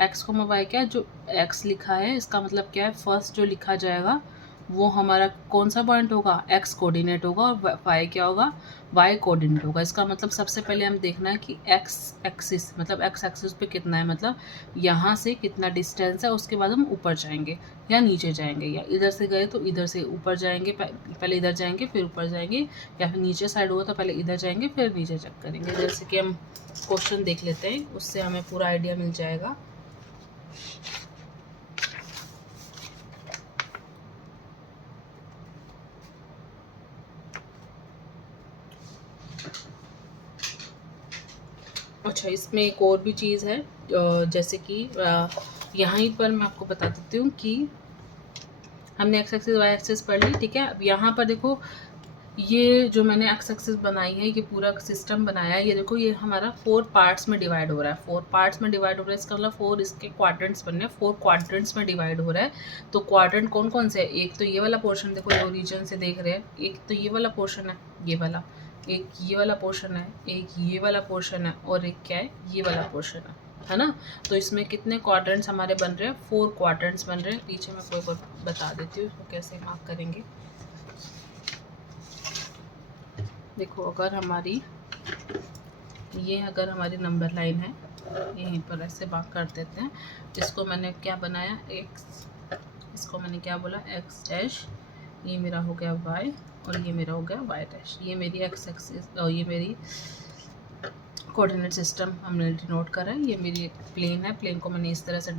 एक्स कोमा वाई क्या है, जो एक्स लिखा है इसका मतलब क्या है, फर्स्ट जो लिखा जाएगा वो हमारा कौन सा पॉइंट होगा, एक्स कोऑर्डिनेट होगा, और वाई क्या होगा, वाई कोऑर्डिनेट होगा। इसका मतलब सबसे पहले हम देखना है कि एक्स एक्सिस मतलब एक्स एक्सिस पे कितना है, मतलब यहाँ से कितना डिस्टेंस है, उसके बाद हम ऊपर जाएंगे या नीचे जाएंगे, या इधर से गए तो इधर से ऊपर जाएंगे, पहले इधर जाएंगे फिर ऊपर जाएंगे, या फिर नीचे साइड होगा तो पहले इधर जाएंगे फिर नीचे चेक करेंगे। जैसे कि हम क्वेश्चन देख लेते हैं, उससे हमें पूरा आइडिया मिल जाएगा। अच्छा, इसमें एक और भी चीज़ है, जैसे कि यहाँ पर मैं आपको बता देती हूँ कि हमने एक्स एक्सिस वाई एक्सिस पढ़ ली, ठीक है। अब यहाँ पर देखो, ये जो मैंने एक्स एक्सिस बनाई है, ये पूरा सिस्टम बनाया है, ये देखो ये हमारा 4 पार्ट्स में डिवाइड हो रहा है, 4 पार्ट्स में डिवाइड हो रहा है। इसका मतलब 4 इसके क्वाड्रेंट्स बनने हैं, 4 क्वाड्रेंट्स में डिवाइड हो रहा है। तो क्वाड्रेंट कौन कौन से है, एक तो ये वाला पोर्शन देखो, ये ओरिजिन से देख रहे हैं, एक तो ये वाला पोर्शन है, ये वाला, एक ये वाला पोर्शन है, एक ये वाला पोर्शन है, और एक क्या है, ये वाला पोर्शन है ना। तो इसमें कितने क्वाड्रेंट्स हमारे बन रहे हैं, 4 क्वाड्रेंट्स बन रहे हैं। पीछे मैं कोई बता देती हूँ इसको कैसे मार्क करेंगे। देखो, अगर हमारी ये अगर हमारी नंबर लाइन है, यहीं पर ऐसे मार्क कर देते हैं। इसको मैंने क्या बनाया, एक्स, इसको मैंने क्या बोला, एक्स डैश, ये मेरा हो गया वाई, और ये मेरा हो गया वाई डैश। ये मेरी एक्स एक्सिस और ये मेरी कोऑर्डिनेट सिस्टम हमने डिनोट करा है। ये मेरी प्लेन है, प्लेन को मैंने इस तरह से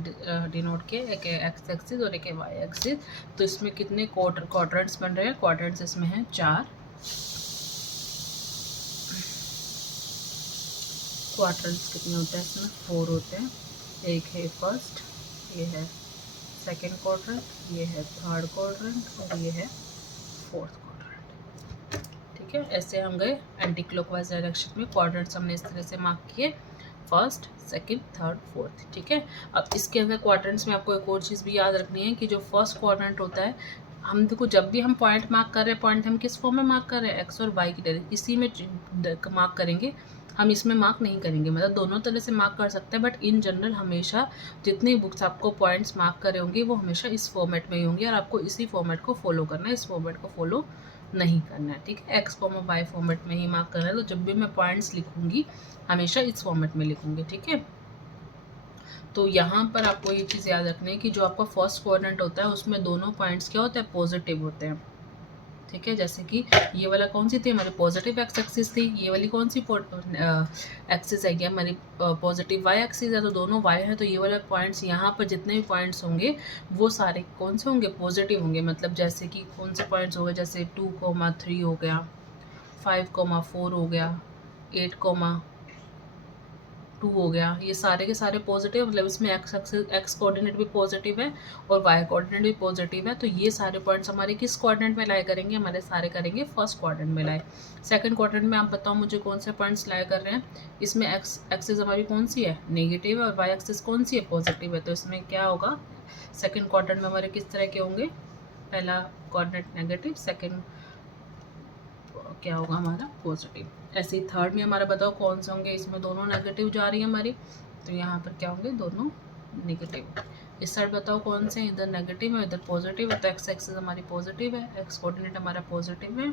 डिनोट किया, एक एक्स एक्सिस और एक वाई एक्सिस। तो इसमें कितने क्वाड्रेंट्स बन रहे हैं, क्वाड्रेंट्स इसमें हैं 4। क्वाड्रेंट्स कितने होते हैं इसमें, 4 होते हैं। एक है फर्स्ट, ये है सेकंड क्वाड्रेंट, ये है थर्ड क्वाड्रेंट, और ये है फोर्थ क्वाड्रेंट, ठीक है। ऐसे हम गए एंटी क्लॉकवाइज डायरेक्शन में, क्वाड्रेंट्स हमने इस तरह से मार्क किए, फर्स्ट सेकंड थर्ड फोर्थ, ठीक है। अब इसके अंदर क्वाड्रेंट्स में आपको एक और चीज़ भी याद रखनी है कि जो फर्स्ट क्वाड्रेंट होता है, हम देखो जब भी हम पॉइंट मार्क कर रहे हैं, पॉइंट हम किस फॉर्म में मार्क कर रहे हैं, एक्स और वाई की डायरेक्शन, इसी में मार्क करेंगे, हम इसमें मार्क नहीं करेंगे। मतलब दोनों तरह से मार्क कर सकते हैं, बट इन जनरल हमेशा जितनी बुक्स आपको पॉइंट्स मार्क करे होंगे वो हमेशा इस फॉर्मेट में ही होंगे, और आपको इसी फॉर्मेट को फॉलो करना है, इस फॉर्मेट को फॉलो नहीं करना है, ठीक है। एक्स कॉमा वाई फॉर्मेट में ही मार्क करना है। तो जब भी मैं पॉइंट्स लिखूंगी हमेशा इस फॉर्मेट में लिखूंगी, ठीक है। तो यहाँ पर आपको ये चीज़ याद रखनी है कि जो आपका फर्स्ट क्वाड्रेंट होता है उसमें दोनों पॉइंट्स क्या होते हैं, पॉजिटिव होते हैं, ठीक है। जैसे कि ये वाला कौन सी थी हमारी पॉजिटिव एक्स एक्सिस थी, ये वाली कौन सी एक्सिस है, क्या हमारी पॉजिटिव वाई एक्सिस है, तो दोनों वाई है। तो ये वाले पॉइंट्स, यहाँ पर जितने भी पॉइंट्स होंगे वो सारे कौन से होंगे, पॉजिटिव होंगे। मतलब जैसे कि कौन से पॉइंट्स हो गए, जैसे 2,3 हो गया, 5,4 हो गया, 8,2 हो गया, ये सारे के सारे पॉजिटिव, मतलब इसमें एक्स कोऑर्डिनेट भी पॉजिटिव है और वाई कोऑर्डिनेट भी पॉजिटिव है। तो ये सारे पॉइंट्स हमारे किस क्वाड्रेंट में लाई करेंगे, हमारे सारे करेंगे फर्स्ट क्वाड्रेंट में लाई। सेकंड क्वाड्रेंट में आप बताओ मुझे कौन से पॉइंट्स लाई कर रहे हैं। इसमें एक्स एक्सिस हमारी कौन सी है, नेगेटिव है, और वाई एक्सिस कौन सी है, पॉजिटिव है। तो इसमें क्या होगा, सेकेंड क्वाड्रेंट में हमारे किस तरह के होंगे, पहला क्वाड्रेंट नेगेटिव, सेकेंड क्या होगा हमारा पॉजिटिव। ऐसे ही थर्ड में हमारा बताओ कौन से होंगे, इसमें दोनों नेगेटिव जा रही है हमारी, तो यहाँ पर क्या होंगे, दोनों नेगेटिव। इस साइड बताओ कौन से, इधर नेगेटिव है इधर पॉजिटिव है, तो एक्स एक्सिस हमारी पॉजिटिव है, एक्स कोऑर्डिनेट हमारा पॉजिटिव है,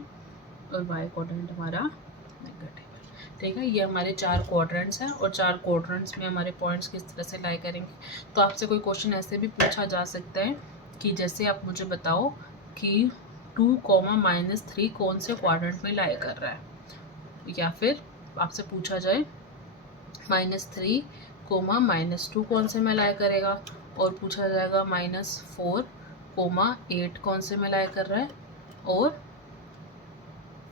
और वाई कोऑर्डिनेट हमारा नेगेटिव है, ठीक है। ये हमारे 4 क्वाड्रेंट्स हैं, और 4 क्वाड्रेंट्स में हमारे पॉइंट्स किस तरह से लाई करेंगे। तो आपसे कोई क्वेश्चन ऐसे भी पूछा जा सकता है कि जैसे आप मुझे बताओ कि 2,-3 कौन से क्वाड्रेंट में लाई कर रहा है, या फिर आपसे पूछा जाए -3, -2 कौन से में लाई करेगा, और पूछा जाएगा -4, 8 कौन से में लाई कर रहा है, और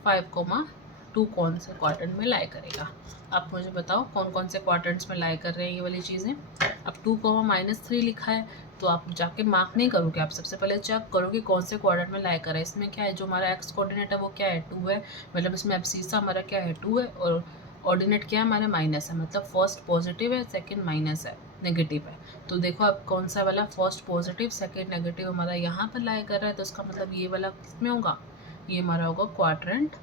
5,2 कौन से क्वाड्रेंट में लाई करेगा। आप मुझे बताओ कौन कौन से क्वाड्रेंट्स में लाई कर रहे हैं ये वाली चीज़ें। अब 2,-3 लिखा है तो आप जाके मार्क नहीं करोगे, आप सबसे पहले चेक करोगे कौन से क्वाड्रेंट में लाई कर रहा है। इसमें क्या है, जो हमारा एक्स कोऑर्डिनेट है वो क्या है, 2 है, मतलब इसमें एब्सिसा हमारा क्या है, 2 है, और ऑर्डिनेट क्या है हमारा, माइनस है, मतलब फर्स्ट पॉजिटिव है, सेकंड माइनस है, नेगेटिव है। तो देखो आप कौन सा वाला फर्स्ट पॉजिटिव सेकंड नेगेटिव हमारा यहाँ पर लाई कर रहा है, तो इसका मतलब ये वाला किसमें होगा, ये हमारा होगा क्वाड्रेंट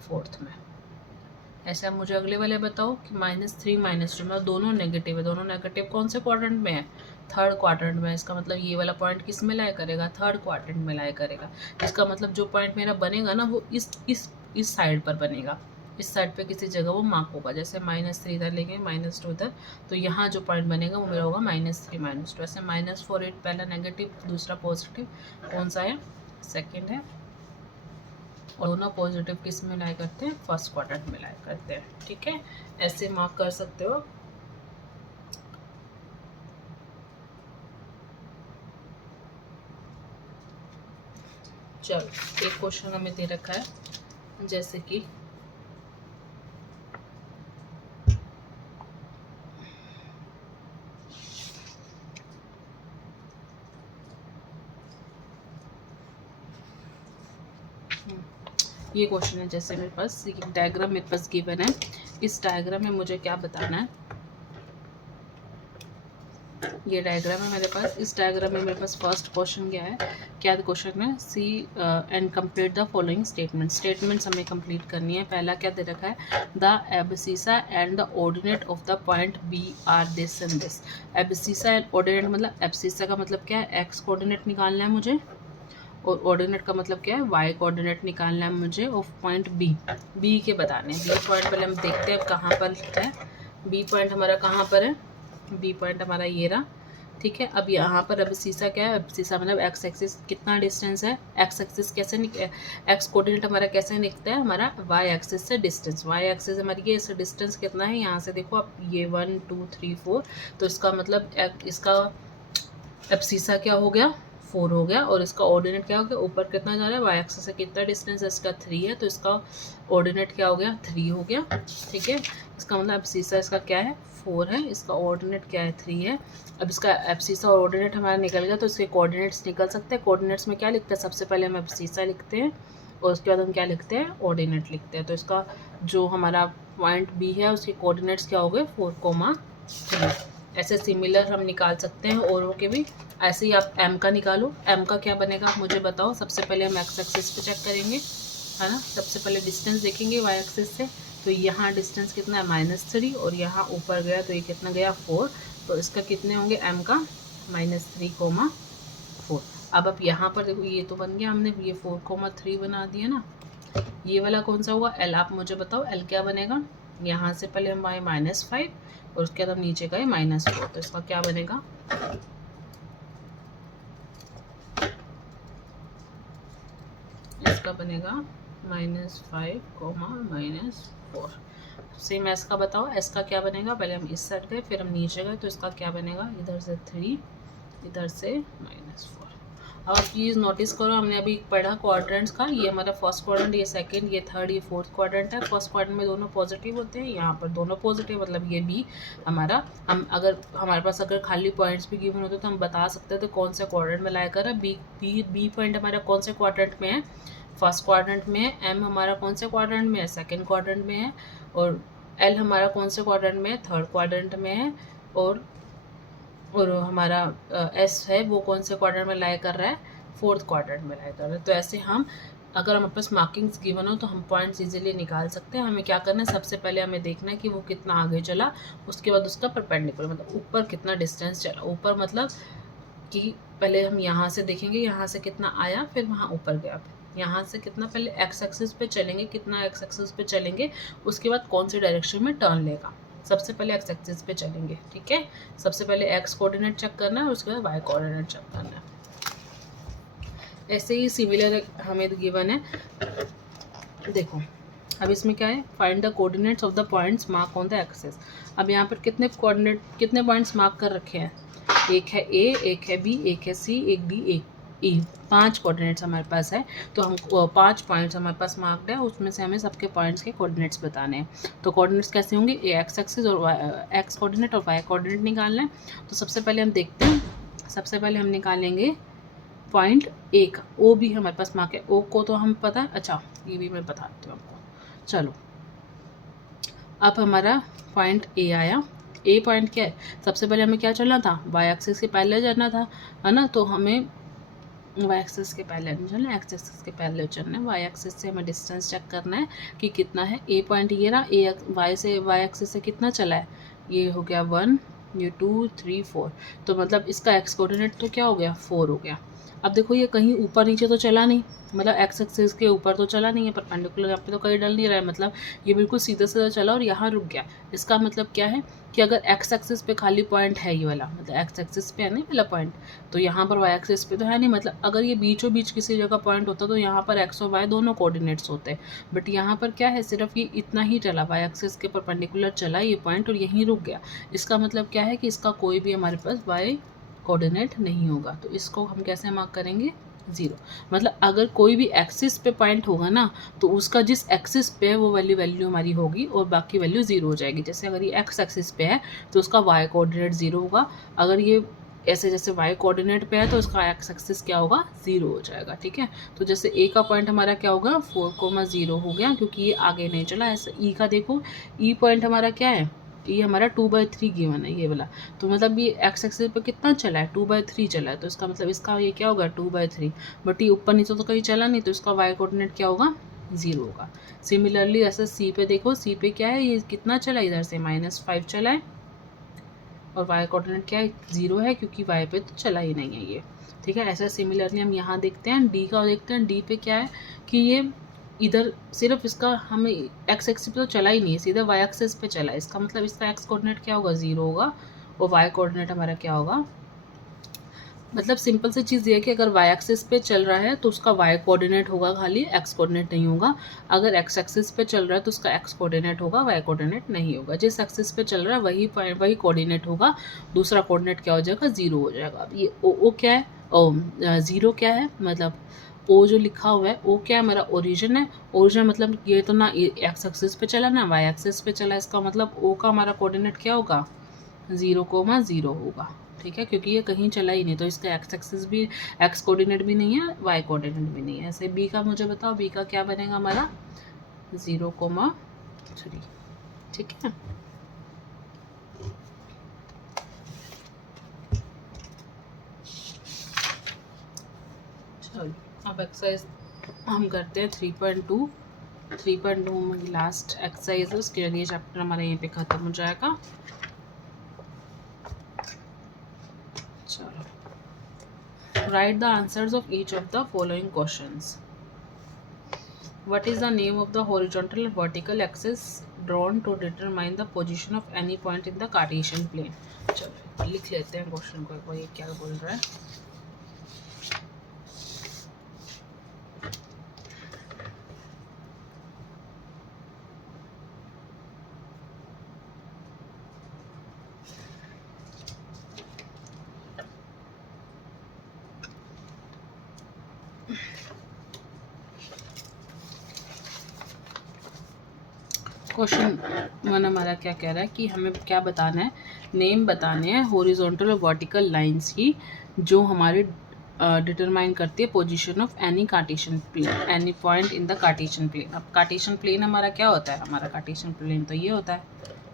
फोर्थ में, ऐसे अब मुझे अगले वाले बताओ कि -3 -2 मतलब दोनों नेगेटिव है, दोनों नेगेटिव कौन से क्वाड्रेंट में है, थर्ड क्वाड्रेंट में। इसका मतलब ये वाला पॉइंट किस में लाई करेगा, थर्ड क्वाड्रेंट में लाई करेगा। इसका मतलब जो पॉइंट मेरा बनेगा ना वो इस साइड पर बनेगा, इस साइड पे किसी जगह वो मार्क होगा। जैसे -3 इधर लेंगे, -2 इधर, तो यहाँ जो पॉइंट बनेगा वो मेरा होगा -3 -2। ऐसे -4 8 पहला नेगेटिव, दूसरा पॉजिटिव, कौन सा है, सेकेंड है। और दोनों पॉजिटिव किस में लाई करते हैं, फर्स्ट क्वाड्रेंट में लाई करते हैं। ठीक है, ऐसे मार्क कर सकते हो। चलो एक क्वेश्चन हमें दे रखा है, जैसे कि ये क्वेश्चन है, जैसे मेरे पास एक डायग्राम मेरे पास गिवन है। इस डायग्राम में मुझे क्या बताना है, ये डायग्राम है मेरे पास। इस डायग्राम में मेरे पास फर्स्ट क्वेश्चन क्या है, क्या क्वेश्चन है, see and complete the following statements हमें कंप्लीट करनी है। पहला क्या दे रखा है, the abscissa and the ordinate of the point B are this and this. Abscissa and ordinate मतलब एब्सिसा का मतलब क्या है, एक्स कोऑर्डिनेट निकालना है मुझे, और ऑर्डिनेट का मतलब क्या है, वाई कोऑर्डिनेट निकालना है मुझे ऑफ पॉइंट बी के बताने। बी पॉइंट पहले हम देखते हैं कहाँ पर है। बी पॉइंट हमारा कहाँ पर है, बी पॉइंट हमारा ये रहा। ठीक है, अब यहाँ पर अब सीसा क्या है, अब सीसा मतलब एक्स एक्सिस कितना डिस्टेंस है, एक्स एक्सिस कैसे एक्स कोऑर्डिनेट हमारा कैसे निकलता है, हमारा वाई एक्सिस से डिस्टेंस। वाई एक्सिस हमारी ये इससे डिस्टेंस कितना है, यहाँ से देखो आप ये 1 2 3 4, तो इसका मतलब इसका अब सीसा क्या हो गया, 4 हो गया। और इसका ऑर्डिनेट क्या हो गया, ऊपर कितना जा रहा है, वाई एक्सिस से कितना डिस्टेंस है, इसका 3 है, तो इसका ऑर्डिनेट क्या हो गया, 3 हो गया। ठीक है, इसका मतलब अब सीसा इसका क्या है, 4 है, इसका ऑर्डिनेट क्या है, 3 है। अब इसका एब्सिसा और ऑर्डिनेट हमारा निकल गया, तो इसके कोऑर्डिनेट्स निकल सकते हैं। कोऑर्डिनेट्स में क्या लिखते हैं, सबसे पहले हम एब्सिसा लिखते हैं और उसके बाद हम क्या लिखते हैं, ऑर्डिनेट लिखते हैं। तो इसका जो हमारा पॉइंट बी है उसके कोऑर्डिनेट्स क्या हो गए, 4,3। ऐसे सिमिलर हम निकाल सकते हैं औरों के भी। ऐसे ही आप m का निकालो, m का क्या बनेगा मुझे बताओ। सबसे पहले हम x एक्सिस पे चेक करेंगे, है ना। सबसे पहले डिस्टेंस देखेंगे y एक्सिस से, तो यहाँ डिस्टेंस कितना है, -3, और यहाँ ऊपर गया तो ये कितना गया, 4। तो इसका कितने होंगे, m का -3,4। अब आप यहाँ पर देखो, ये तो बन गया, हमने ये 4,3 बना दिया ना। ये वाला कौन सा हुआ, l। आप मुझे बताओ l क्या बनेगा। यहाँ से पहले हम आए -5 और उसके बाद हम नीचे गए -4, तो इसका क्या बनेगा, इसका बनेगा -5, -4। सेम एस का बताओ, एस का क्या बनेगा। पहले हम इस साइड गए फिर हम नीचे गए, तो इसका क्या बनेगा, इधर से 3 इधर से -4। अब आप चीज़ नोटिस करो, हमने अभी पढ़ा क्वाड्रेंट्स का, ये हमारा फर्स्ट क्वाड्रेंट, ये सेकंड, ये थर्ड, ये फोर्थ क्वाड्रेंट है। फर्स्ट क्वाड्रेंट में दोनों पॉजिटिव होते हैं, यहाँ पर दोनों पॉजिटिव, मतलब ये बी हमारा, हम अगर हमारे पास अगर खाली पॉइंट्स भी गिवन होते तो हम बता सकते थे कौन से क्वाड्रेंट में लाया कर रहा है। बी पॉइंट हमारा कौन से क्वाड्रेंट में है, फर्स्ट क्वाड्रेंट में है। एम हमारा कौन से क्वाड्रेंट में है, सेकेंड क्वाड्रेंट में है। और एल हमारा कौन से क्वाड्रेंट में है, थर्ड क्वाड्रेंट में है। और हमारा एस है वो कौन से क्वाड्रेंट में लाई कर रहा है, फोर्थ क्वाड्रेंट में लाई कर रहा है। तो ऐसे हम अगर हमारे पास मार्किंग्स गिवन हो तो हम पॉइंट्स इजीली निकाल सकते हैं। हमें क्या करना है, सबसे पहले हमें देखना है कि वो कितना आगे चला, उसके बाद उसका परपेंडिकुलर मतलब ऊपर कितना डिस्टेंस चला। ऊपर मतलब कि पहले हम यहाँ से देखेंगे, यहाँ से कितना आया, फिर वहाँ ऊपर गया, यहाँ से कितना, पहले एक्स एक्सिस पे चलेंगे, कितना एक्स एक्सिस पे चलेंगे, उसके बाद कौन सी डायरेक्शन में टर्न लेगा। सबसे पहले एक्स एक्सिस पे चलेंगे, ठीक है। सबसे पहले एक्स कोऑर्डिनेट चेक करना है और उसके बाद वाई कोऑर्डिनेट चेक करना है। ऐसे ही सिमिलर हमें गिवन है, देखो अब इसमें क्या है, find the coordinates of the points mark on the axis. अब यहाँ पर कितने कोऑर्डिनेट, कितने पॉइंट्स मार्क कर रखे हैं, एक है ए, एक है बी, एक है सी, एक डी, एक ई। 5 कोऑर्डिनेट्स हमारे पास है, तो हम 5 पॉइंट्स हमारे पास मार्क्ड है, उसमें से हमें सबके पॉइंट्स के कोऑर्डिनेट्स बताने हैं। तो कोऑर्डिनेट्स कैसे होंगे, ए एक्स एक्सिस और एक्स कोऑर्डिनेट और वाई कोऑर्डिनेट निकालना है। तो सबसे पहले हम देखते हैं, सबसे पहले हम निकालेंगे पॉइंट ए का। ओ भी हमारे पास मार्क है, ओ को तो हम पता है, अच्छा ये भी मैं बताती हूँ आपको। चलो अब हमारा पॉइंट ए आया। ए पॉइंट क्या है, सबसे पहले हमें क्या चलना था, वाई एक्सिस के पैरेलल जाना था, है ना। तो हमें वाई एक्सिस के पैरेलल नहीं चलना, एक्स एक्सिस के पैरेलल चलना है। वाई एक्सिस से हमें डिस्टेंस चेक करना है कि कितना है। ए पॉइंट ये रहा, ए वाई से वाई एक्सिस से कितना चला है, ये हो गया 1, ये 2 3 4, तो मतलब इसका एक्स कोऑर्डिनेट तो क्या हो गया 4 हो गया। अब देखो ये कहीं ऊपर नीचे तो चला नहीं, मतलब एक्स एक्सिस के ऊपर तो चला नहीं है, परपेंडिकुलर यहाँ पे तो कहीं डल नहीं रहा है, मतलब ये बिल्कुल सीधा सीधा चला और यहाँ रुक गया। इसका मतलब क्या है कि अगर एक्स एक्सिस पे खाली पॉइंट है ये वाला, मतलब एक्स एक्सिस पे है नहीं वाला पॉइंट, तो यहाँ पर वाई एक्सिस पे तो है नहीं, मतलब अगर ये बीचों बीच किसी जगह पॉइंट होता तो यहाँ पर एक्स और वाई दोनों कोऑर्डिनेट्स होते, बट यहाँ पर क्या है सिर्फ ये इतना ही चला, वाई एक्सिस के परपेंडिकुलर चला ये पॉइंट और यहीं रुक गया। इसका मतलब क्या है कि इसका कोई भी हमारे पास वाई कोऑर्डिनेट नहीं होगा, तो इसको हम कैसे मार्क करेंगे 0। मतलब अगर कोई भी एक्सिस पे पॉइंट होगा ना तो उसका जिस एक्सिस पे है वो वाली वैल्यू हमारी होगी और बाकी वैल्यू 0 हो जाएगी। जैसे अगर ये एक्स एक्सिस पे है तो उसका वाई कोऑर्डिनेट 0 होगा, अगर ये ऐसे जैसे वाई कोऑर्डिनेट पे है तो उसका एक्स एक्सिस क्या होगा 0 हो जाएगा। ठीक है, तो जैसे ए का पॉइंट हमारा क्या होगा 4,0 हो गया क्योंकि ये आगे नहीं चला। ऐसे ई का देखो, ई पॉइंट हमारा क्या है, ये हमारा 2/3 गिवन है ये वाला, तो मतलब ये एक्स एक्सिस पे कितना चला है 2/3 चला है, तो इसका मतलब इसका ये क्या होगा 2/3, बट ये ऊपर नीचे तो कहीं चला नहीं, तो इसका वाई कोऑर्डिनेट क्या होगा 0 होगा। सिमिलरली ऐसे सी पे देखो, सी पे क्या है, ये कितना चला इधर से -5 चला है और वाई कोऑर्डिनेट क्या है 0 है क्योंकि वाई पे तो चला ही नहीं है ये। ठीक है, ऐसा सिमिलरली हम यहाँ देखते हैं डी का, देखते हैं डी पे क्या है कि ये इधर सिर्फ इसका हमें एक्स एक्सिस पे तो चला ही नहीं है, सीधा वाई एक्सिस पे चला है, इसका मतलब इसका एक्स कोऑर्डिनेट क्या होगा 0 होगा और वाई कोऑर्डिनेट हमारा क्या होगा, मतलब सिंपल सी चीज़ ये है कि अगर वाई एक्सिस पे चल रहा है तो उसका वाई कोऑर्डिनेट होगा खाली, एक्स कोऑर्डिनेट नहीं होगा। अगर एक्स एक्सिस पे चल रहा है तो उसका एक्स कोऑर्डिनेट होगा, वाई कोऑर्डिनेट नहीं होगा। जिस एक्सिस पे चल रहा है वही कोऑर्डिनेट होगा, दूसरा कोऑर्डिनेट क्या हो जाएगा 0 हो जाएगा। अब ये ओ क्या है, ओ 0 क्या है, मतलब ओ जो लिखा हुआ है ओ क्या है, हमारा ओरिजिन है। ओरिजिन मतलब ये तो ना एक्स एक्सिस पे चला ना वाई एक्सिस पे चला, इसका मतलब ओ का हमारा कोऑर्डिनेट क्या होगा 0,0 होगा। ठीक है, क्योंकि ये कहीं चला ही नहीं, तो इसका एक्स एक्सिस भी एक्स कोऑर्डिनेट भी नहीं है, वाई कोऑर्डिनेट भी नहीं है। ऐसे बी का मुझे बताओ, बी का क्या बनेगा हमारा 0,3। ठीक है, चलो अब एक्सरसाइज हम करते हैं 3.2। 3.2 में लास्ट एक्सरसाइज है, उसके लिए चैप्टर हमारा यहीं पे ख़त्म हो जाएगा। चलो, write the answers of each of the following questions. What is the name of the horizontal and vertical axis drawn to determine the position of any point in the Cartesian plane? चलो लिख लेते हैं question को एक बार, ये क्या बोल रहा है। क्वेश्चन 1 हमारा क्या कह रहा है कि हमें क्या बताना है, नेम बताने हैं हॉरिजॉन्टल और वर्टिकल लाइंस की जो हमारे डिटरमाइन करती है position of any Cartesian plane, any point in the Cartesian plane. अब कार्टेशियन प्लेन हमारा क्या होता है, हमारा कार्टेशियन प्लेन तो ये होता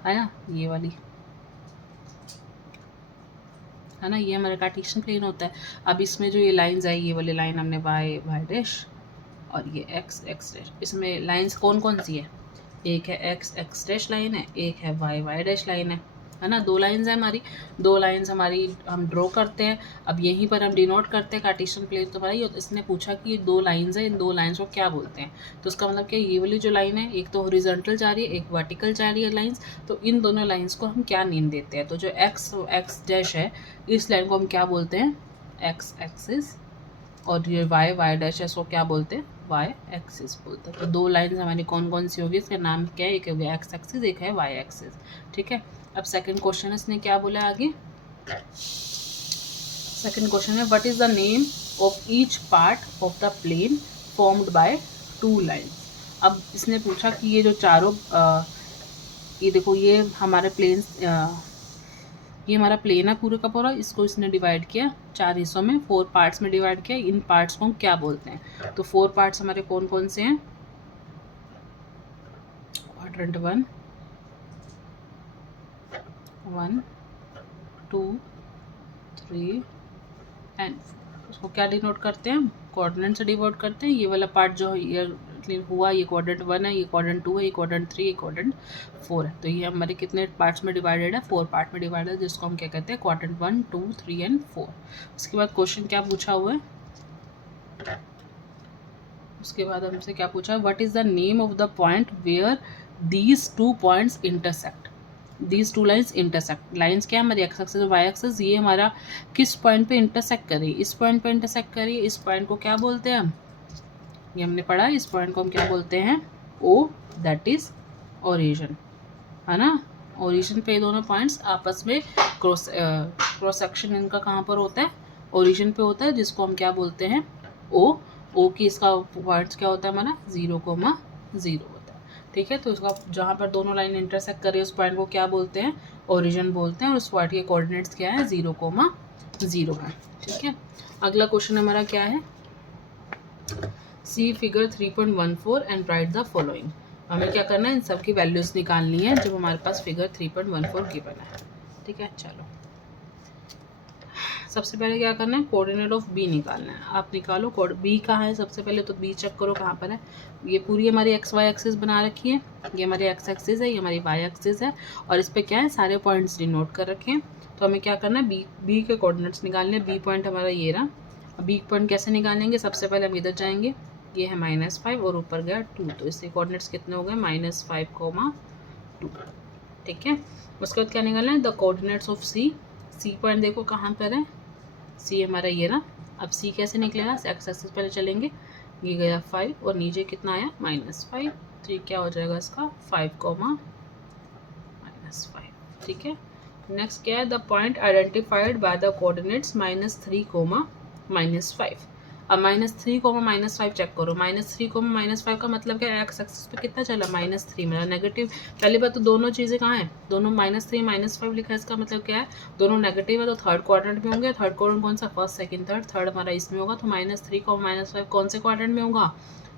है ना, ये वाली है ना, ये हमारा कार्टेशियन प्लेन होता है। अब इसमें जो ये लाइंस आई, ये वाली लाइन हमने वाई डैश और ये एक्स डैश, इसमें लाइंस कौन कौन सी है, एक है एक्स डैश लाइन है, एक है वाई डैश लाइन है ना, दो लाइंस है हमारी, दो लाइंस हमारी हम ड्रॉ करते हैं। अब यहीं पर हम डिनोट करते हैं कार्टेशियन प्लेन तो भाई, इसने पूछा कि ये दो लाइंस है, इन दो लाइंस को क्या बोलते हैं, तो उसका मतलब क्या, ये वाली जो लाइन है एक तो हॉरिजॉन्टल जा रही है, एक वर्टिकल जा रही है लाइंस, तो इन दोनों लाइंस को हम क्या नेम देते हैं, तो जो एक्स डैश है इस लाइन को हम क्या बोलते हैं एक्स एक्सिस, और ये वाई डैश है इसको क्या बोलते हैं वाई एक्सिस बोलते हैं। तो दो लाइंस हमारी कौन कौन सी होगी, इसका नाम क्या है, एक है एक्स एक्सिस, एक है वाई एक्सिस। ठीक है, अब सेकंड क्वेश्चन इसने क्या बोला आगे, सेकंड क्वेश्चन है what is the name of each part of the plane formed by two lines. अब इसने पूछा कि ये जो चारों ये देखो ये हमारे प्लेन, ये हमारा प्लेन है पूरे का पूरा, इसको इसने डिवाइड किया 4 हिस्सों में, 4 पार्ट्स में डिवाइड किया। इन पार्ट्स को हम क्या बोलते हैं, तो 4 पार्ट्स हमारे कौन कौन से हैं, क्वाड्रेंट 1 1 2 3 एंड 4। उसको क्या डिनोट करते हैं, कोऑर्डिनेट से डिनोट करते हैं। ये वाला पार्ट जो ये हुआ ये क्वाड्रेंट 1 है, ये क्वाड्रेंट 2 है, ये क्वाड्रेंट 3, ये क्वाड्रेंट 4 है। तो ये हमारे कितने पार्ट्स में डिवाइडेड है, 4 पार्ट में डिवाइडेड है, जिसको हम क्या कहते हैं क्वाड्रेंट 1, 2, 3 एंड 4। उसके बाद क्वेश्चन क्या पूछा हुआ है, उसके बाद हमसे क्या पूछा है, what is the name of the point where these two points intersect. These two lines intersect, lines क्या है हमारी एक्स एक्सिस और वाई एक्सिस, ये हमारा किस पॉइंट पे इंटरसेक्ट करी, इस पॉइंट पे इंटरसेक्ट करी। इस पॉइंट को क्या बोलते हैं हम, ये हमने पढ़ा, इस पॉइंट को हम क्या बोलते हैं, ओ, दैट इज ओरिजिन, है ना। ओरिजिन पे ये दोनों पॉइंट्स आपस में क्रॉस सेक्शन इनका कहाँ पर होता है, ओरिजिन पे होता है, जिसको हम क्या बोलते हैं ओ की इसका पॉइंट्स क्या होता है हमारा 0,0 होता है, ठीक है। तो इसका जहाँ पर दोनों लाइन इंटरसेक्ट करे उस पॉइंट को क्या बोलते हैं, ओरिजिन बोलते हैं, और उस पॉइंट के कोऑर्डिनेट्स क्या है 0,0 है, ठीक है। अगला क्वेश्चन हमारा क्या है, see figure 3.14 and write the following. हमें क्या करना है, इन सब की वैल्यूज निकालनी है जब हमारे पास फिगर 3.14 गिवन है, ठीक है। चलो सबसे पहले क्या करना है, कोऑर्डिनेट ऑफ बी निकालना है। आप निकालो बी कहाँ है, सबसे पहले तो बी चेक करो कहाँ पर है। ये पूरी हमारी एक्स वाई एक्सिस बना रखी है, ये हमारी एक्स एक्सिस है, ये हमारी वाई एक्सिस है, और इस पर क्या है सारे पॉइंट्स डिनोट कर रखे हैं। तो हमें क्या करना है, बी के कोऑर्डिनेट्स निकालने हैं। बी पॉइंट हमारा ये रहा। बी पॉइंट कैसे निकालेंगे, सबसे पहले हम इधर जाएंगे, ये है -5 और ऊपर गया 2, तो इसके कोऑर्डिनेट्स कितने हो गए -5,2, ठीक है। उसके बाद क्या निकालना है, the coordinates of C. C point देखो कहाँ पर है, सी हमारा ये ना। अब सी कैसे निकलेगा, एक्स एक्सिस पहले चलेंगे, ये गया 5 और नीचे कितना आया -5, तो ये क्या हो जाएगा इसका 5, -5, ठीक है। नेक्स्ट क्या है, the point identified by the coordinates -3, -5। अब -3, -5 चेक करो। -3, -5 का मतलब क्या है, एक्स एक्सिस पे कितना चला -3, मेरा नेगेटिव। पहली बात तो दोनों चीज़ें कहाँ हैं, दोनों -3, -5 लिखा है, इसका मतलब क्या है दोनों नेगेटिव है, तो थर्ड क्वाड्रेंट में होंगे। थर्ड क्वाड्रेंट कौन सा, फर्स्ट सेकंड थर्ड, थर्ड हमारा इसमें होगा, तो -3, -5 कौन से क्वाड्रेंट में होगा,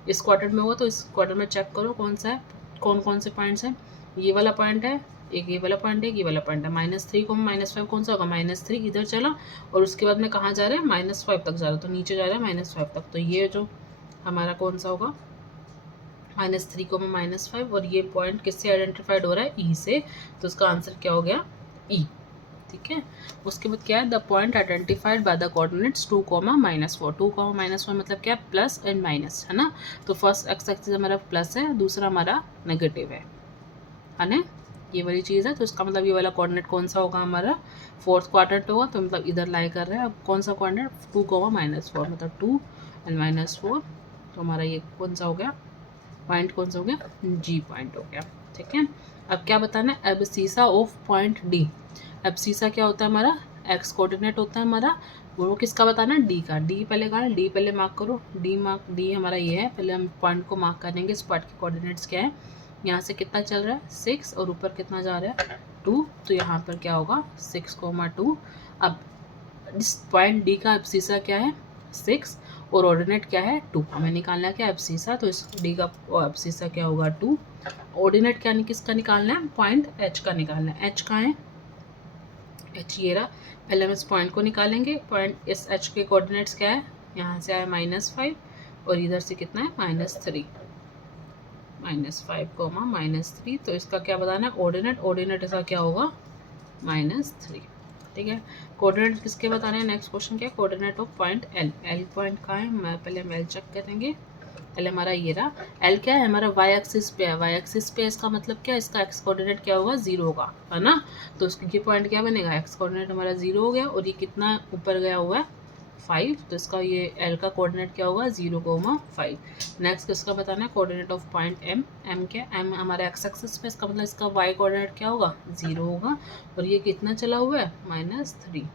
इस क्वाड्रेंट में होगा। तो इस क्वाड्रेंट में चेक करो कौन सा है, कौन कौन से पॉइंट्स हैं, ये वाला पॉइंट है, एक ये वाला पॉइंट है, ये वाला पॉइंट है। -3, -5 कौन सा होगा, -3 इधर चला, और उसके बाद में कहाँ जा रहे हैं, -5 तक जा रहा है, तो नीचे जा रहा है -5 तक। तो ये जो हमारा कौन सा होगा, -3, -5, और ये पॉइंट किससे आइडेंटिफाइड हो रहा है, ई से, तो उसका आंसर क्या हो गया, ई, ठीक है। उसके बाद क्या है, the point identified by the coordinates 2, -4। 2, -4 मतलब क्या, प्लस एंड माइनस, है ना। तो फर्स्ट एक्स एक्सिस हमारा प्लस है, दूसरा हमारा नेगेटिव है ना, ये वाली चीज़ है। तो इसका मतलब ये वाला कोऑर्डिनेट कौन सा होगा हमारा, फोर्थ क्वाड्रेंट होगा, तो मतलब इधर लाई कर रहे हैं। अब कौन सा कोऑर्डिनेट, 2, -4 मतलब 2 एंड -4, तो हमारा ये कौन सा हो गया, पॉइंट कौन सा हो गया, जी पॉइंट हो गया, ठीक है। अब क्या बताना है, abscissa of point D. Abscissa क्या होता है हमारा, एक्स कोऑर्डिनेट होता है हमारा, वो किसका बताना है, डी का। डी पहले कहा, डी पहले मार्क करो, डी हमारा ये है। पहले हम पॉइंट को मार्क करेंगे, इस पॉइंट के कोऑर्डिनेट्स क्या है, यहाँ से कितना चल रहा है 6 और ऊपर कितना जा रहा है 2, तो यहाँ पर क्या होगा 6,2। अब इस पॉइंट डी का एब्सिसा क्या है 6 और ऑर्डिनेट क्या है 2, हमें निकालना है क्या एब्सिसा, तो इस डी का एब्सिसा क्या होगा 2। ऑर्डिनेट क्या किसका निकालना है, पॉइंट एच का निकालना है। एच कहाँ है, एच ये रहा। पहले हम इस पॉइंट को निकालेंगे, पॉइंट इस एच के कोऑर्डिनेट्स क्या है, यहाँ से आया -5 और इधर से कितना है -3, -5, -3, तो इसका क्या बताना है ऑर्डिनेट। ऑर्डिनेट इसका क्या होगा -3, ठीक है। कोऑर्डिनेट किसके बताने हैं, नेक्स्ट क्वेश्चन क्या है, coordinate of point L. L point कहाँ है, मैं पहले हम एल चेक करेंगे। एल हमारा ये रहा। एल क्या है हमारा वाई एक्सिस पे है, वाई एक्सिस पे इसका मतलब क्या है, इसका एक्स कोऑर्डिनेट क्या होगा 0 होगा, है ना। तो उसकी ये पॉइंट क्या बनेगा, एक्स कोऑर्डिनेट हमारा 0 हो गया, और ये कितना ऊपर गया हुआ है 5, तो इसका ये एल का कोऑर्डिनेट क्या होगा 0,5। नेक्स्ट किसका बताना है, coordinate of point M. M क्या, एम हमारे एक्स एक्सिस पे, इसका मतलब इसका वाई कोऑर्डिनेट क्या होगा 0 होगा, और ये कितना चला हुआ है -3,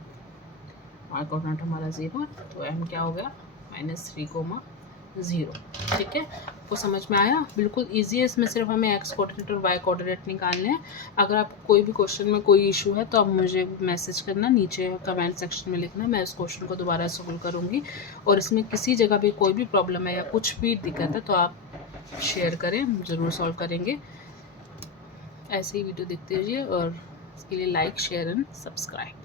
वाई कोऑर्डिनेट हमारा 0 है, तो एम क्या हो गया -3,0, ठीक है। आपको समझ में आया, बिल्कुल इजी है। इसमें सिर्फ हमें एक्स कोऑर्डिनेट और वाई कोऑर्डिनेट निकालने हैं। अगर आपको कोई भी क्वेश्चन में कोई इशू है तो आप मुझे मैसेज करना, नीचे कमेंट सेक्शन में लिखना, मैं इस क्वेश्चन को दोबारा सोल्व करूँगी। और इसमें किसी जगह भी कोई भी प्रॉब्लम है या कुछ भी दिक्कत है तो आप शेयर करें, हम ज़रूर सॉल्व करेंगे। ऐसे ही वीडियो देखते रहिए और इसके लिए लाइक, शेयर एंड सब्सक्राइब।